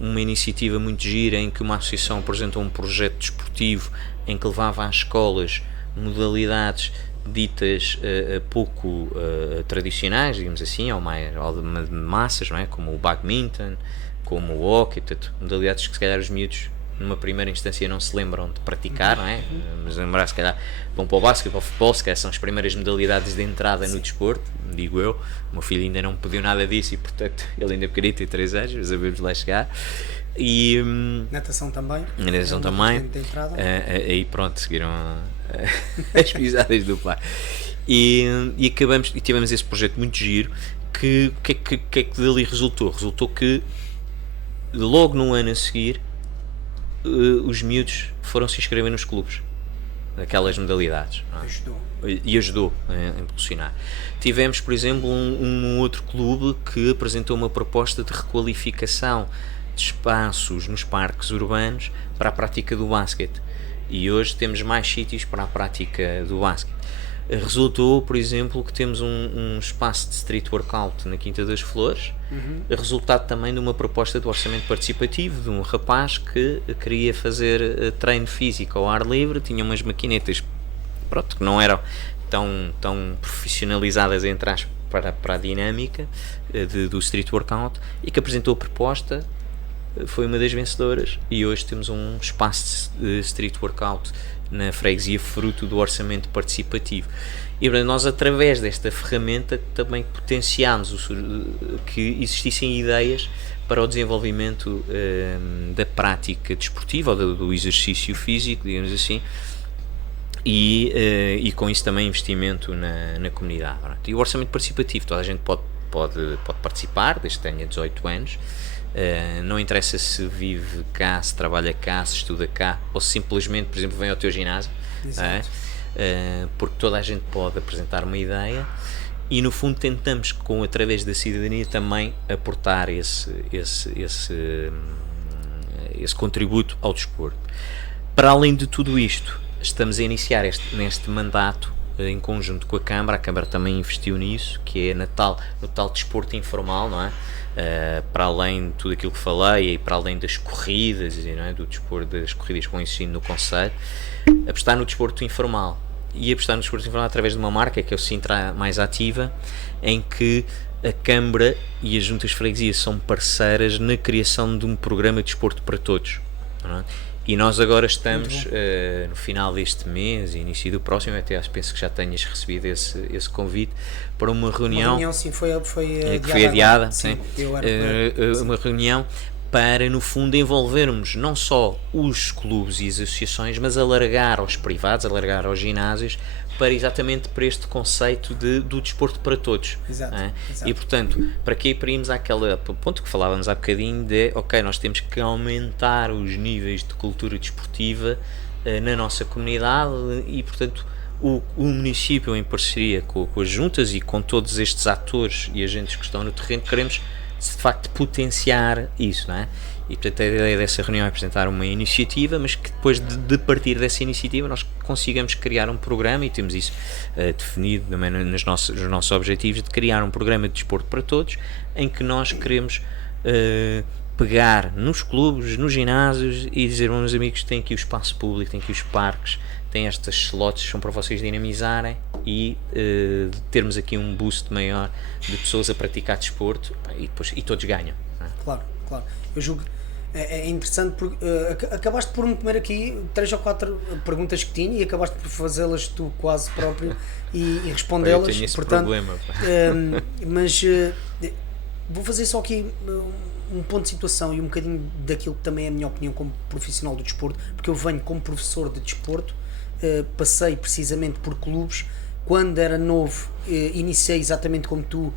uma iniciativa muito gira, em que uma associação apresentou um projeto desportivo em que levava às escolas modalidades ditas pouco tradicionais, digamos assim, ou de massas, não é? Como o badminton, como o hockey, portanto, modalidades que se calhar os miúdos numa primeira instância não se lembram de praticar, não é? Mas lembrar, se calhar vão para o basquete, para o futebol, se calhar são as primeiras modalidades de entrada no desporto, digo eu. O meu filho ainda não pediu nada disso e, portanto, ele ainda queria ter 3 anos, mas sabemos lá chegar. E natação também. Natação também. Aí pronto, seguiram as pisadas do pai. E tivemos esse projeto muito giro. O que é que dali resultou? Resultou que logo no ano a seguir os miúdos foram se inscrever nos clubes daquelas modalidades, não é? Ajudou a impulsionar. Tivemos, por exemplo, um outro clube que apresentou uma proposta de requalificação de espaços nos parques urbanos para a prática do basquete, e hoje temos mais sítios para a prática do basquete. Resultou, por exemplo, que temos um espaço de street workout na Quinta das Flores, resultado também de uma proposta de orçamento participativo de um rapaz que queria fazer treino físico ao ar livre, tinha umas maquinetas, pronto, que não eram tão profissionalizadas, entre aspas, para a dinâmica do street workout, e que apresentou a proposta, foi uma das vencedoras, e hoje temos um espaço de street workout na freguesia, fruto do orçamento participativo. E nós, através desta ferramenta, também potenciámos que existissem ideias para o desenvolvimento da prática desportiva, ou do exercício físico, digamos assim, e com isso também investimento na comunidade. E o orçamento participativo, toda a gente pode participar, desde que tenha 18 anos. Não interessa se vive cá, se trabalha cá, se estuda cá, ou se simplesmente, por exemplo, vem ao teu ginásio, porque toda a gente pode apresentar uma ideia, e no fundo tentamos, através da cidadania, também aportar esse contributo ao desporto. Para além de tudo isto, estamos a iniciar neste mandato, em conjunto com a Câmara também investiu nisso, que é no tal desporto informal, não é? Para além de tudo aquilo que falei, e para além das corridas, não é? Do desporto, das corridas com ensino no Conselho, apostar no desporto informal, e apostar no desporto informal através de uma marca, que é o Sintra Mais Ativa, em que a Câmara e as juntas de freguesia são parceiras na criação de um programa de desporto para todos, não é? E nós agora estamos no final deste mês, início do próximo, até penso que já tenhas recebido esse convite, para uma reunião. Uma reunião, sim, foi adiada, sim, uma reunião para, no fundo, envolvermos não só os clubes e as associações, mas alargar aos privados, alargar aos ginásios, para exatamente para este conceito do desporto para todos. Exato, É? exato. E portanto, para que ir àquele ponto que falávamos há bocadinho de, ok, nós temos que aumentar os níveis de cultura desportiva na nossa comunidade e portanto o município, em parceria com as juntas e com todos estes atores e agentes que estão no terreno, queremos de facto potenciar isso, não é? E portanto a ideia dessa reunião é apresentar uma iniciativa, mas que depois de partir dessa iniciativa nós consigamos criar um programa, e temos isso definido também nos nossos objetivos, de criar um programa de desporto para todos, em que nós queremos pegar nos clubes, nos ginásios e dizer, meus amigos, tem aqui o espaço público, tem aqui os parques, tem estas slots, são para vocês dinamizarem e termos aqui um boost maior de pessoas a praticar desporto e todos ganham. Não é? Claro, claro. Eu julgo é interessante porque acabaste por me comer aqui 3 ou 4 perguntas que tinha e acabaste por fazê-las tu quase próprio e respondê-las. Eu tenho esse portanto, problema. Mas vou fazer só aqui um ponto de situação e um bocadinho daquilo que também é a minha opinião como profissional do desporto, porque eu venho como professor de desporto, passei precisamente por clubes, quando era novo iniciei exatamente como tu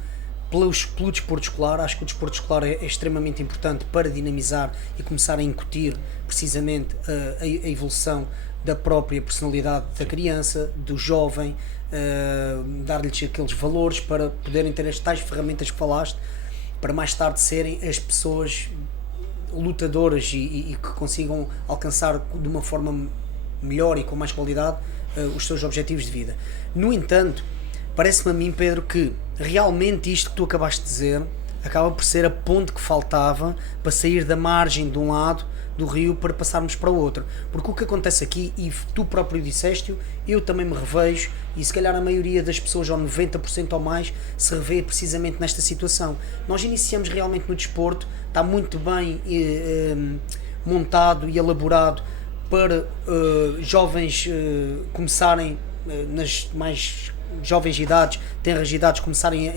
pelo desporto escolar. Acho que o desporto escolar é extremamente importante para dinamizar e começar a incutir precisamente a evolução da própria personalidade da criança, do jovem, dar-lhes aqueles valores para poderem ter as tais ferramentas que falaste, para mais tarde serem as pessoas lutadoras e que consigam alcançar de uma forma melhor e com mais qualidade os seus objetivos de vida. No entanto, parece-me a mim, Pedro, que realmente isto que tu acabaste de dizer acaba por ser a ponte que faltava para sair da margem de um lado do rio para passarmos para o outro, porque o que acontece aqui, e tu próprio disseste-o, eu também me revejo, e se calhar a maioria das pessoas, ou 90% ou mais, se revê precisamente nesta situação. Nós iniciamos realmente no desporto, está muito bem montado e elaborado para jovens começarem nas mais jovens idades, tenras idades, começarem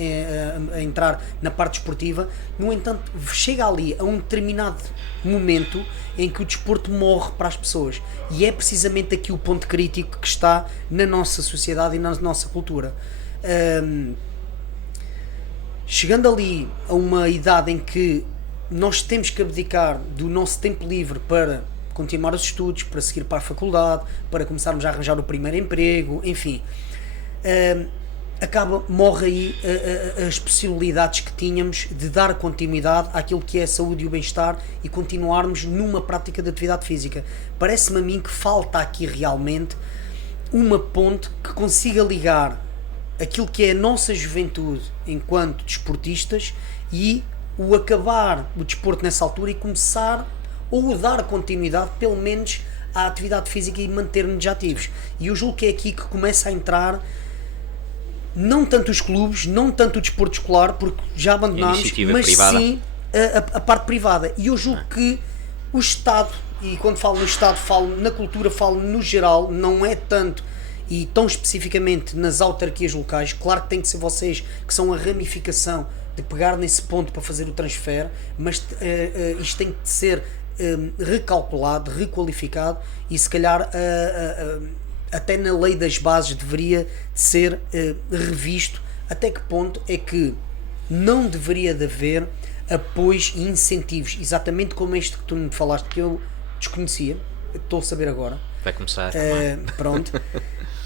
a entrar na parte desportiva. No entanto, chega ali a um determinado momento em que o desporto morre para as pessoas, e é precisamente aqui o ponto crítico que está na nossa sociedade e na nossa cultura. Chegando ali a uma idade em que nós temos que abdicar do nosso tempo livre para continuar os estudos, para seguir para a faculdade, para começarmos a arranjar o primeiro emprego, enfim, morre aí as possibilidades que tínhamos de dar continuidade àquilo que é a saúde e o bem-estar e continuarmos numa prática de atividade física. Parece-me a mim que falta aqui realmente uma ponte que consiga ligar aquilo que é a nossa juventude enquanto desportistas e o acabar o desporto nessa altura e começar ou dar continuidade pelo menos à atividade física e manter-nos ativos. E eu julgo que é aqui que começa a entrar não tanto os clubes, não tanto o desporto escolar, porque já abandonámos, mas privada. Sim a parte privada. E eu julgo que o Estado, e quando falo no Estado falo na cultura, falo no geral, não é tanto e tão especificamente nas autarquias locais. Claro que tem que ser vocês que são a ramificação de pegar nesse ponto para fazer o transfer, mas isto tem que ser recalculado, requalificado e se calhar até na lei das bases deveria ser revisto até que ponto é que não deveria de haver apoios e incentivos, exatamente como este que tu me falaste, que eu desconhecia, estou a saber agora. Vai começar. Pronto.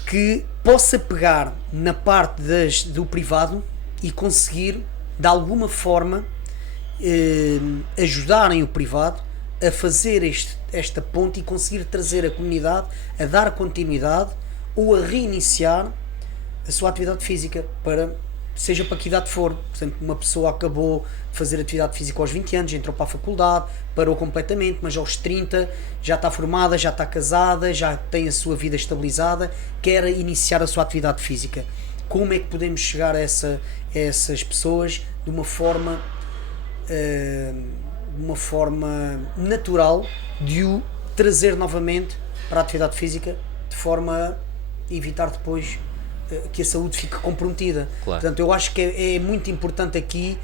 Que possa pegar na parte do privado e conseguir, de alguma forma, ajudarem o privado a fazer esta ponte e conseguir trazer a comunidade a dar continuidade ou a reiniciar a sua atividade física, seja para que idade for. Portanto, uma pessoa acabou de fazer atividade física aos 20 anos, entrou para a faculdade, parou completamente, mas aos 30 já está formada, já está casada, já tem a sua vida estabilizada, quer iniciar a sua atividade física. Como é que podemos chegar a essas pessoas de uma forma natural de o trazer novamente para a atividade física, de forma a evitar depois que a saúde fique comprometida. Claro. Portanto, eu acho que é muito importante aqui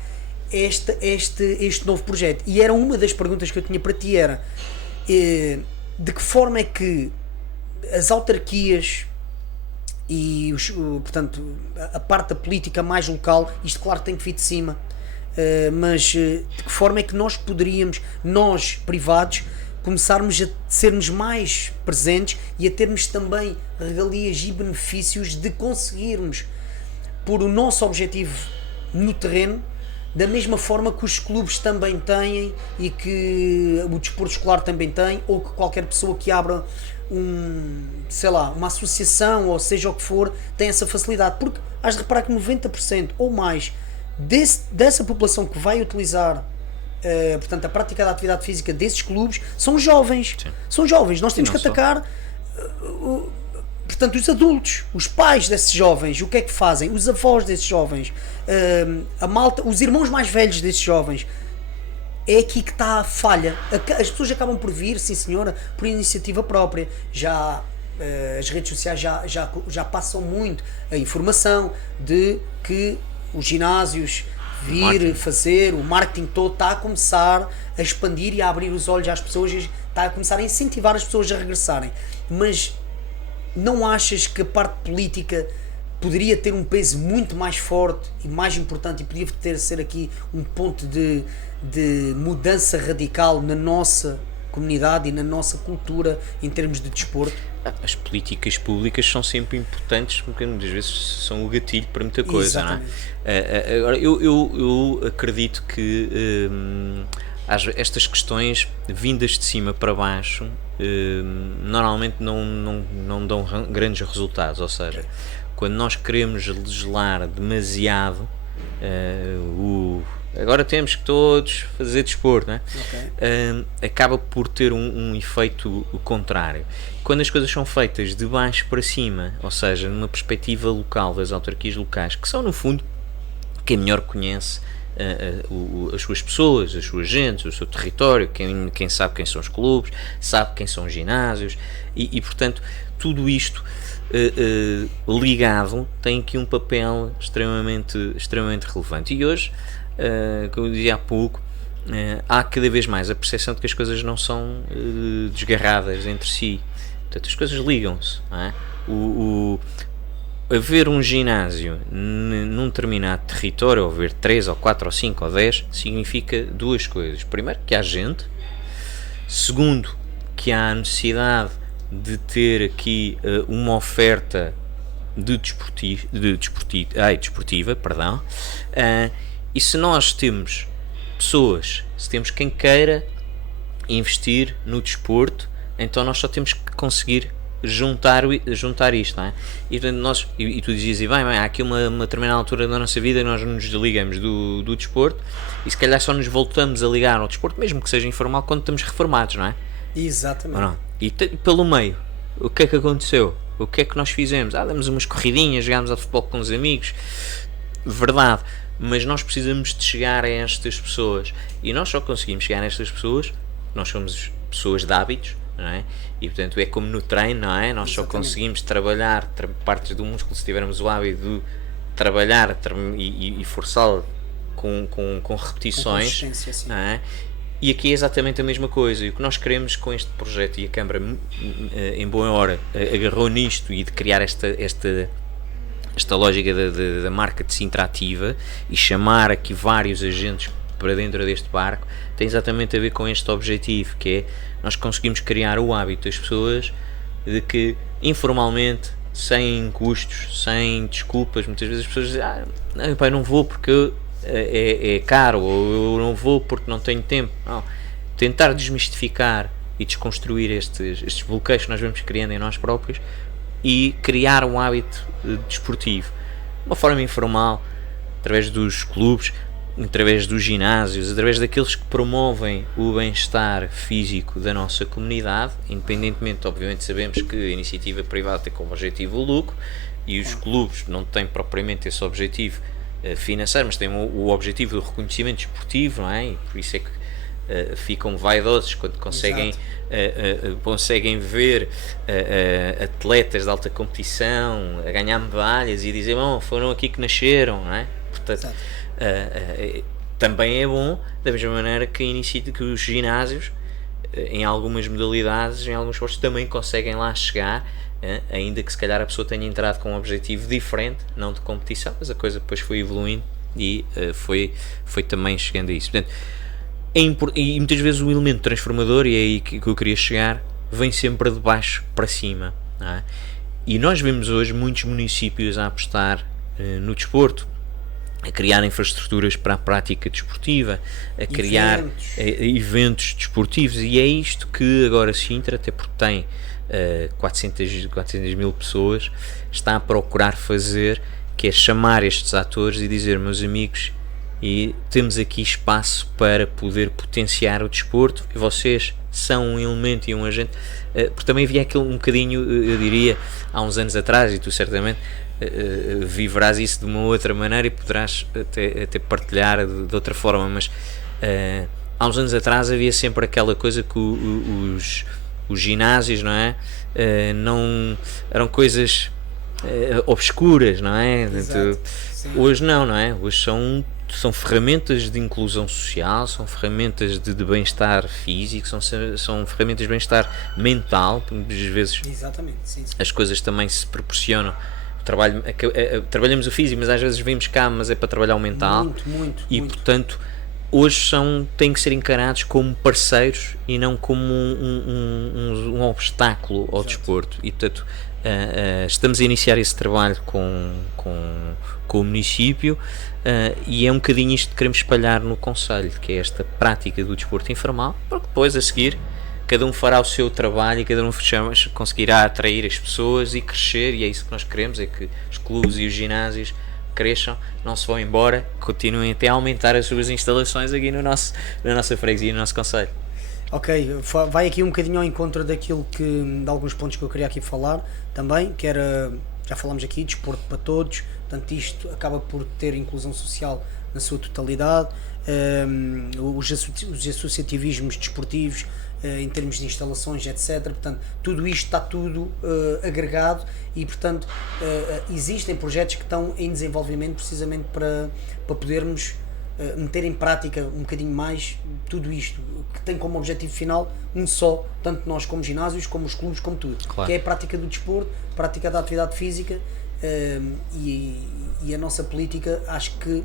este novo projeto. E era uma das perguntas que eu tinha para ti, era de que forma é que as autarquias e portanto a parte da política mais local, isto claro tem que vir de cima, mas de que forma é que nós poderíamos, nós privados, começarmos a sermos mais presentes e a termos também regalias e benefícios de conseguirmos pôr o nosso objetivo no terreno, da mesma forma que os clubes também têm e que o desporto escolar também tem, ou que qualquer pessoa que abra uma associação, ou seja o que for, tem essa facilidade. Porque has de reparar que 90% ou mais dessa população que vai utilizar portanto, a prática da atividade física desses clubes são jovens. Sim. São jovens. Nós temos que atacar portanto, os adultos, os pais desses jovens. O que é que fazem? Os avós desses jovens, a malta, os irmãos mais velhos desses jovens. É aqui que está a falha. As pessoas acabam por vir, sim senhora, por iniciativa própria. Já as redes sociais já passam muito a informação de que os ginásios fazer, o marketing todo está a começar a expandir e a abrir os olhos às pessoas, está a começar a incentivar as pessoas a regressarem. Mas não achas que a parte política poderia ter um peso muito mais forte e mais importante, e poderia ser aqui um ponto de mudança radical na nossa comunidade e na nossa cultura em termos de desporto? As políticas públicas são sempre importantes, porque muitas vezes são o gatilho para muita coisa. Exatamente. Não é? Agora, eu acredito que estas questões vindas de cima para baixo normalmente não dão grandes resultados. Ou seja, quando nós queremos legislar demasiado, agora temos que todos fazer desporto, não é? Acaba por ter um efeito contrário. Quando as coisas são feitas de baixo para cima, ou seja, numa perspectiva local das autarquias locais, que são no fundo quem melhor conhece as suas pessoas, as suas gentes, o seu território, quem sabe quem são os clubes, sabe quem são os ginásios, e portanto tudo isto ligado tem aqui um papel extremamente relevante. E hoje, como eu dizia há pouco, há cada vez mais a percepção de que as coisas não são desgarradas entre si. Portanto, as coisas ligam-se, não é? Haver um ginásio num determinado território, ou haver 3 ou 4 ou 5 ou 10, significa duas coisas. Primeiro, que há gente. Segundo, que há a necessidade de ter aqui uma oferta desportiva, perdão. E se nós temos pessoas, se temos quem queira investir no desporto, então nós só temos que conseguir juntar isto, não é? E, portanto, e tu dizias, bem, há aqui uma determinada altura da nossa vida nós nos desligamos do desporto, e se calhar só nos voltamos a ligar ao desporto, mesmo que seja informal, quando estamos reformados, não é? Exatamente. Não. E pelo meio, o que é que aconteceu? O que é que nós fizemos? Demos umas corridinhas, jogámos ao futebol com os amigos, verdade, mas nós precisamos de chegar a estas pessoas, e nós só conseguimos chegar a estas pessoas, nós somos pessoas de hábitos, não é? E portanto é como no treino, não é? Nós só conseguimos trabalhar partes do músculo se tivermos o hábito de trabalhar e forçá-lo com repetições, não é? E aqui é exatamente a mesma coisa, e o que nós queremos com este projeto, e a Câmara em boa hora agarrou nisto, e de criar esta lógica da marca de Sintra Ativa e chamar aqui vários agentes para dentro deste barco, tem exatamente a ver com este objetivo, que é nós conseguimos criar o hábito das pessoas de que informalmente, sem custos, sem desculpas, muitas vezes as pessoas dizem, não vou porque é caro, ou eu não vou porque não tenho tempo. Não. Tentar desmistificar e desconstruir estes bloqueios que nós vamos criando em nós próprios e criar um hábito desportivo de uma forma informal, através dos clubes, através dos ginásios, através daqueles que promovem o bem-estar físico da nossa comunidade, independentemente, obviamente sabemos que a iniciativa privada tem como objetivo o lucro, e os clubes não têm propriamente esse objetivo financeiro, mas têm o objetivo do reconhecimento desportivo, não é? E por isso é que ficam vaidosos quando conseguem ver atletas de alta competição a ganhar medalhas e dizer, foram aqui que nasceram, não é? Portanto, também é bom, da mesma maneira que os ginásios, em algumas modalidades, em alguns esportes, também conseguem lá chegar, ainda que se calhar a pessoa tenha entrado com um objetivo diferente, não de competição, mas a coisa depois foi evoluindo e foi também chegando a isso. Portanto, e muitas vezes o elemento transformador, e é aí que eu queria chegar, vem sempre de baixo para cima, não é? E nós vemos hoje muitos municípios a apostar no desporto, a criar infraestruturas para a prática desportiva, a criar eventos desportivos, e é isto que agora Sintra, até porque tem 400 mil pessoas, está a procurar fazer, que é chamar estes atores e dizer: meus amigos, e temos aqui espaço para poder potenciar o desporto, e vocês são um elemento e um agente, porque também havia aquele um bocadinho, eu diria, há uns anos atrás, e tu certamente viverás isso de uma outra maneira e poderás até partilhar de outra forma, mas há uns anos atrás havia sempre aquela coisa que os ginásios, não é? Não eram coisas obscuras, não é? Exato, hoje não é? Hoje são ferramentas de inclusão social, são ferramentas de bem-estar físico, são ferramentas de bem-estar mental. Às vezes exatamente, sim. As coisas também se proporcionam. Trabalhamos o físico, mas às vezes vimos cá, mas é para trabalhar o mental. Muito. Portanto, hoje têm que ser encarados como parceiros e não como um obstáculo ao desporto. E portanto, estamos a iniciar esse trabalho com o município, e é um bocadinho isto que queremos espalhar no concelho, que é esta prática do desporto informal, para que depois a seguir cada um fará o seu trabalho e cada um conseguirá atrair as pessoas e crescer, e é isso que nós queremos, é que os clubes e os ginásios cresçam, não se vão embora, continuem até a aumentar as suas instalações aqui na nossa freguesia, no nosso concelho. Ok, vai aqui um bocadinho ao encontro daquilo de alguns pontos que eu queria aqui falar também, que era, já falámos aqui, desporto para todos, portanto isto acaba por ter inclusão social na sua totalidade, os associativismos desportivos, em termos de instalações, etc. Portanto, tudo isto está tudo agregado e, portanto, existem projetos que estão em desenvolvimento precisamente para podermos meter em prática um bocadinho mais tudo isto, que tem como objetivo final um só, tanto nós como ginásios, como os clubes, como tudo, claro. Que é a prática do desporto, a prática da atividade física, e a nossa política acho que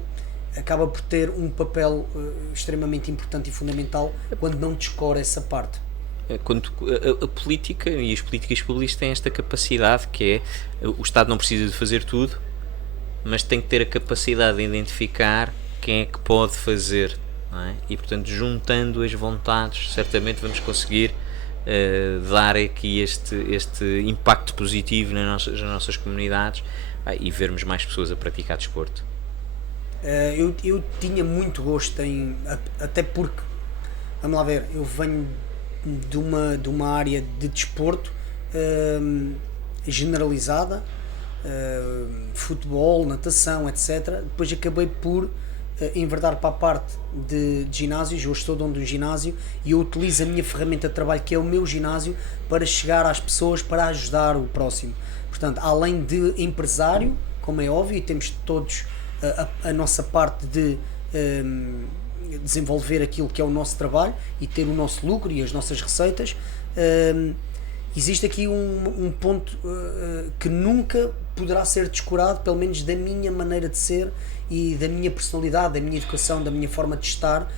acaba por ter um papel extremamente importante e fundamental quando não descora essa parte. Quando a política e as políticas públicas têm esta capacidade, que é o Estado não precisa de fazer tudo, mas tem que ter a capacidade de identificar quem é que pode fazer, não é? E portanto, juntando as vontades, certamente vamos conseguir dar aqui este impacto positivo nas nossas comunidades, e vermos mais pessoas a praticar desporto. Eu tinha muito gosto até porque, vamos lá ver, eu venho de uma área de desporto generalizada, futebol, natação, etc. Depois acabei por enverdar para a parte de ginásios. Eu estou dono de um ginásio e eu utilizo a minha ferramenta de trabalho, que é o meu ginásio, para chegar às pessoas, para ajudar o próximo. Portanto, além de empresário, como é óbvio, e temos todos a nossa parte de desenvolver aquilo que é o nosso trabalho e ter o nosso lucro e as nossas receitas, existe aqui um ponto que nunca poderá ser descurado, pelo menos da minha maneira de ser e da minha personalidade, da minha educação, da minha forma de estar,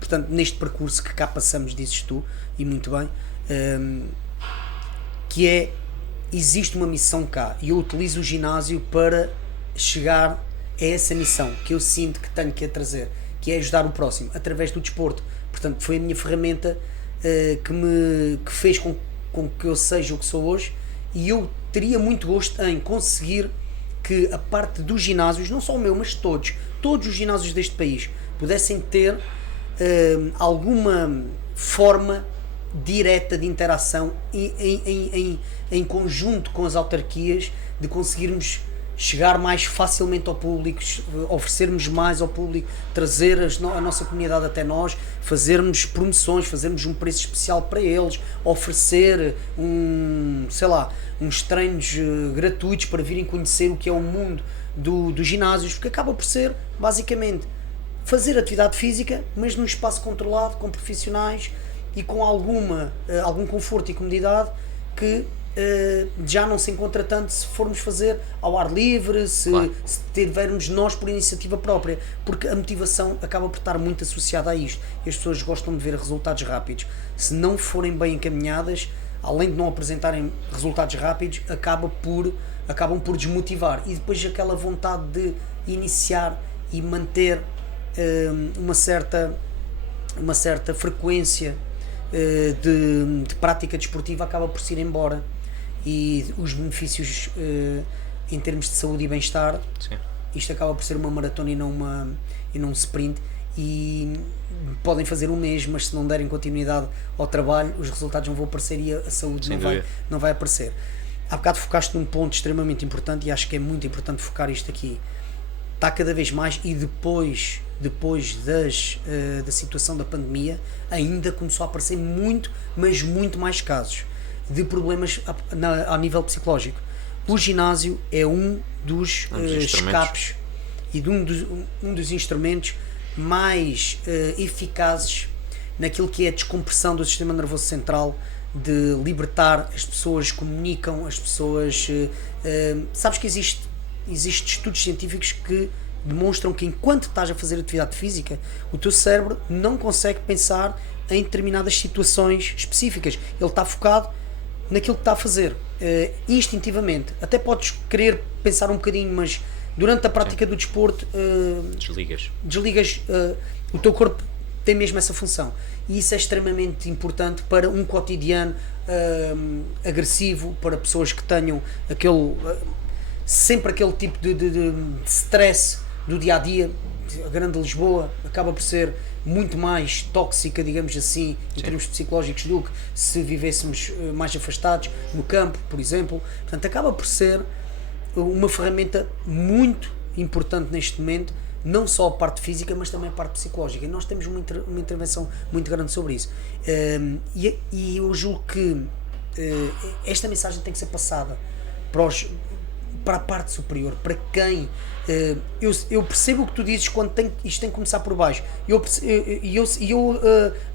portanto, neste percurso que cá passamos, dizes tu, e muito bem, que é: existe uma missão cá e eu utilizo o ginásio para chegar a essa missão que eu sinto que tenho que a trazer, que é ajudar o próximo através do desporto. Portanto, foi a minha ferramenta que fez com que eu seja o que sou hoje, e eu teria muito gosto em conseguir que a parte dos ginásios, não só o meu, mas todos os ginásios deste país pudessem ter alguma forma direta de interação em conjunto com as autarquias, de conseguirmos chegar mais facilmente ao público, oferecermos mais ao público, trazer a nossa comunidade até nós, fazermos promoções, fazermos um preço especial para eles, oferecer uns treinos gratuitos para virem conhecer o que é o mundo dos ginásios, porque acaba por ser, basicamente, fazer atividade física, mas num espaço controlado, com profissionais e com algum conforto e comodidade que já não se encontra tanto se formos fazer ao ar livre, se tivermos nós por iniciativa própria, porque a motivação acaba por estar muito associada a isto e as pessoas gostam de ver resultados rápidos. Se não forem bem encaminhadas, além de não apresentarem resultados rápidos, acabam por desmotivar, e depois aquela vontade de iniciar e manter uma certa frequência de prática desportiva acaba por se ir embora, e os benefícios em termos de saúde e bem-estar, isto acaba por ser uma maratona e não um sprint, e podem fazer um mês, mas se não derem continuidade ao trabalho, os resultados não vão aparecer e a saúde não vai aparecer. Há bocado focaste num ponto extremamente importante, e acho que é muito importante focar isto aqui. Está cada vez mais, e depois da situação da pandemia ainda começou a aparecer muito, mas muito mais casos de problemas a nível psicológico. O ginásio é um dos escapes e de um dos instrumentos mais eficazes naquilo que é a descompressão do sistema nervoso central, de libertar as pessoas, comunicam as pessoas. Sabes que existe estudos científicos que demonstram que enquanto estás a fazer atividade física, o teu cérebro não consegue pensar em determinadas situações específicas. Ele está focado naquilo que está a fazer, instintivamente. Até podes querer pensar um bocadinho, mas durante a prática do desporto desligas, o teu corpo tem mesmo essa função, e isso é extremamente importante para um cotidiano agressivo, para pessoas que tenham sempre aquele tipo de stress do dia a dia. A Grande Lisboa acaba por ser muito mais tóxica, digamos assim, em termos psicológicos, do que se vivêssemos mais afastados no campo, por exemplo. Portanto, acaba por ser uma ferramenta muito importante neste momento, não só a parte física, mas também a parte psicológica, e nós temos uma intervenção muito grande sobre isso, e eu julgo que esta mensagem tem que ser passada para a parte superior, para quem eu percebo o que tu dizes quando isto tem que começar por baixo, e eu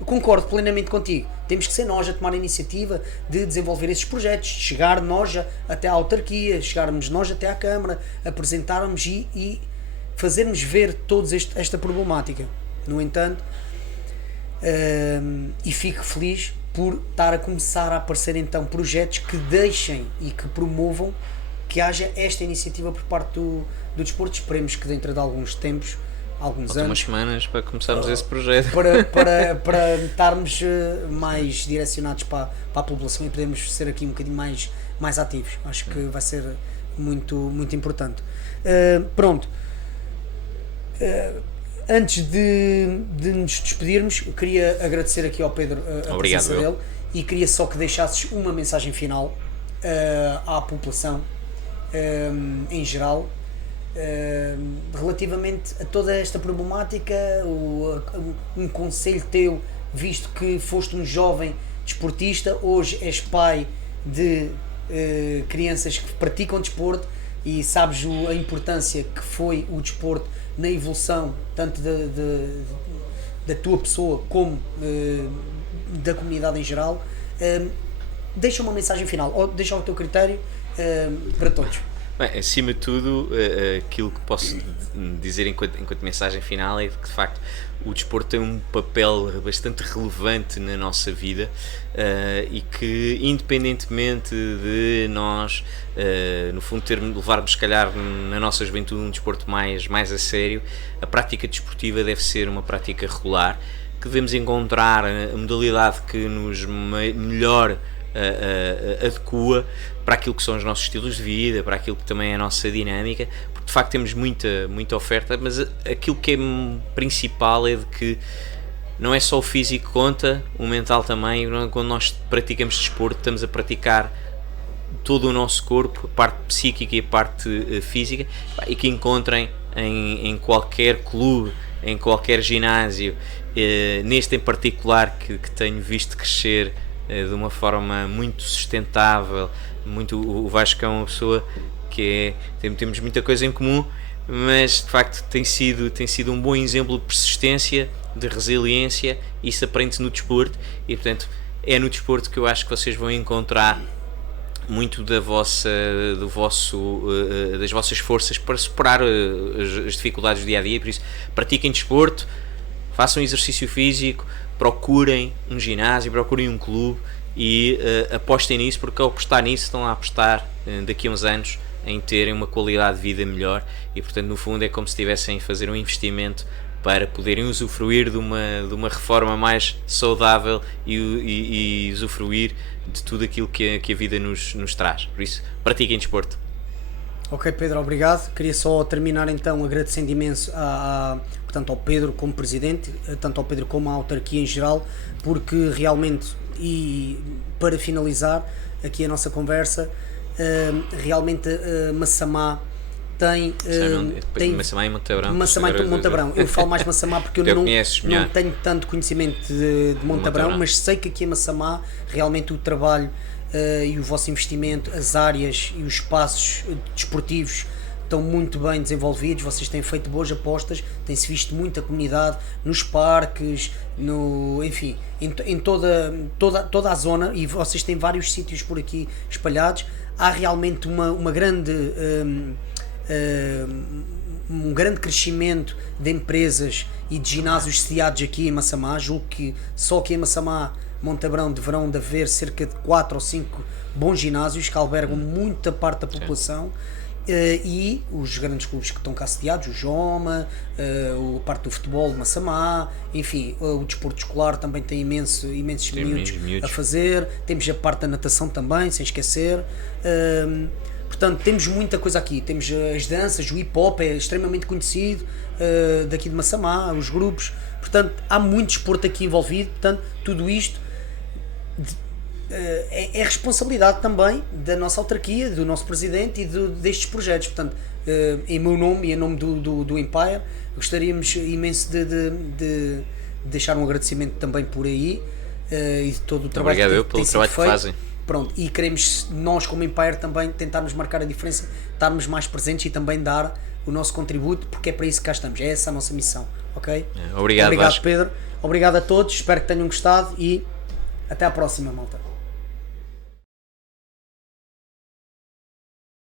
concordo plenamente contigo. Temos que ser nós a tomar a iniciativa de desenvolver esses projetos, chegar nós até à autarquia, chegarmos nós até à Câmara, apresentarmos e fazermos ver todos esta problemática. No entanto, e fico feliz por estar a começar a aparecer então projetos que deixem e que promovam que haja esta iniciativa por parte do desporto. Esperemos que dentro de alguns tempos, alguns anos, umas semanas para começarmos esse projeto, para estarmos mais direcionados para a população e podermos ser aqui um bocadinho mais ativos. Acho que vai ser muito, muito importante. Pronto. Antes de nos despedirmos, eu queria agradecer aqui ao Pedro a presença dele, e queria só que deixasses uma mensagem final à população em geral, relativamente a toda esta problemática, um conselho teu, visto que foste um jovem desportista, hoje és pai de crianças que praticam desporto, e sabes a importância que foi o desporto na evolução tanto da tua pessoa como da comunidade em geral. Deixa uma mensagem final, ou deixa ao teu critério, para todos. Bem, acima de tudo, aquilo que posso dizer enquanto mensagem final é que, de facto, o desporto tem um papel bastante relevante na nossa vida, e que, independentemente de nós, no fundo, levarmos, se calhar, na nossa juventude um desporto mais a sério, a prática desportiva deve ser uma prática regular, que devemos encontrar a modalidade que nos melhor adequa para aquilo que são os nossos estilos de vida, para aquilo que também é a nossa dinâmica, porque de facto temos muita oferta, mas aquilo que é principal é de que não é só o físico que conta, o mental também. Quando nós praticamos desporto, estamos a praticar todo o nosso corpo, a parte psíquica e a parte física, e que encontrem em qualquer clube, em qualquer ginásio, neste em particular que tenho visto crescer de uma forma muito sustentável. O Vasco é uma pessoa temos muita coisa em comum, mas de facto tem sido um bom exemplo de persistência, de resiliência. Isso aprende-se no desporto e, portanto, é no desporto que eu acho que vocês vão encontrar muito das vossas forças para superar as dificuldades do dia a dia. Por isso, pratiquem desporto, façam exercício físico, procurem um ginásio, procurem um clube e apostem nisso, porque ao apostar nisso estão a apostar daqui a uns anos em terem uma qualidade de vida melhor e, portanto, no fundo é como se estivessem a fazer um investimento para poderem usufruir de uma reforma mais saudável e usufruir de tudo aquilo que a vida nos traz. Por isso, pratiquem desporto. Ok, Pedro, obrigado. Queria só terminar então agradecendo imenso portanto, ao Pedro como presidente, tanto ao Pedro como à autarquia em geral, porque realmente, e para finalizar aqui a nossa conversa, realmente Massamá tem Massamá e Montabrão. Massamá e Montabrão. Eu falo mais Massamá porque eu não tenho tanto conhecimento de Montabrão, mas sei que aqui em Massamá realmente o trabalho e o vosso investimento, as áreas e os espaços desportivos estão muito bem desenvolvidos. Vocês têm feito boas apostas, tem-se visto muita comunidade nos parques, enfim, em toda a zona, e vocês têm vários sítios por aqui espalhados. Há realmente uma grande um grande crescimento de empresas e de ginásios sediados aqui em Massamá. Julgo que só aqui em Massamá, Montabrão, deverão de haver cerca de 4 ou 5 bons ginásios que albergam muita parte da população. E os grandes clubes que estão cá sediados, o Joma, a parte do futebol de Massamá, enfim, o desporto escolar também tem imensos miúdos a fazer. Temos a parte da natação também, sem esquecer. Portanto, temos muita coisa aqui. Temos as danças, o hip hop é extremamente conhecido daqui de Massamá, os grupos. Portanto, há muito desporto aqui envolvido. Portanto, tudo isto é responsabilidade também da nossa autarquia, do nosso presidente e destes projetos. Portanto, em meu nome e em nome do Empire, gostaríamos imenso de deixar um agradecimento também por aí e de todo o trabalho que tem sido feito. Fazem. Pronto, e queremos nós como Empire também tentarmos marcar a diferença, estarmos mais presentes e também dar o nosso contributo, porque é para isso que cá estamos, é essa a nossa missão, ok? Obrigado, Pedro, obrigado a todos, espero que tenham gostado e até à próxima, malta.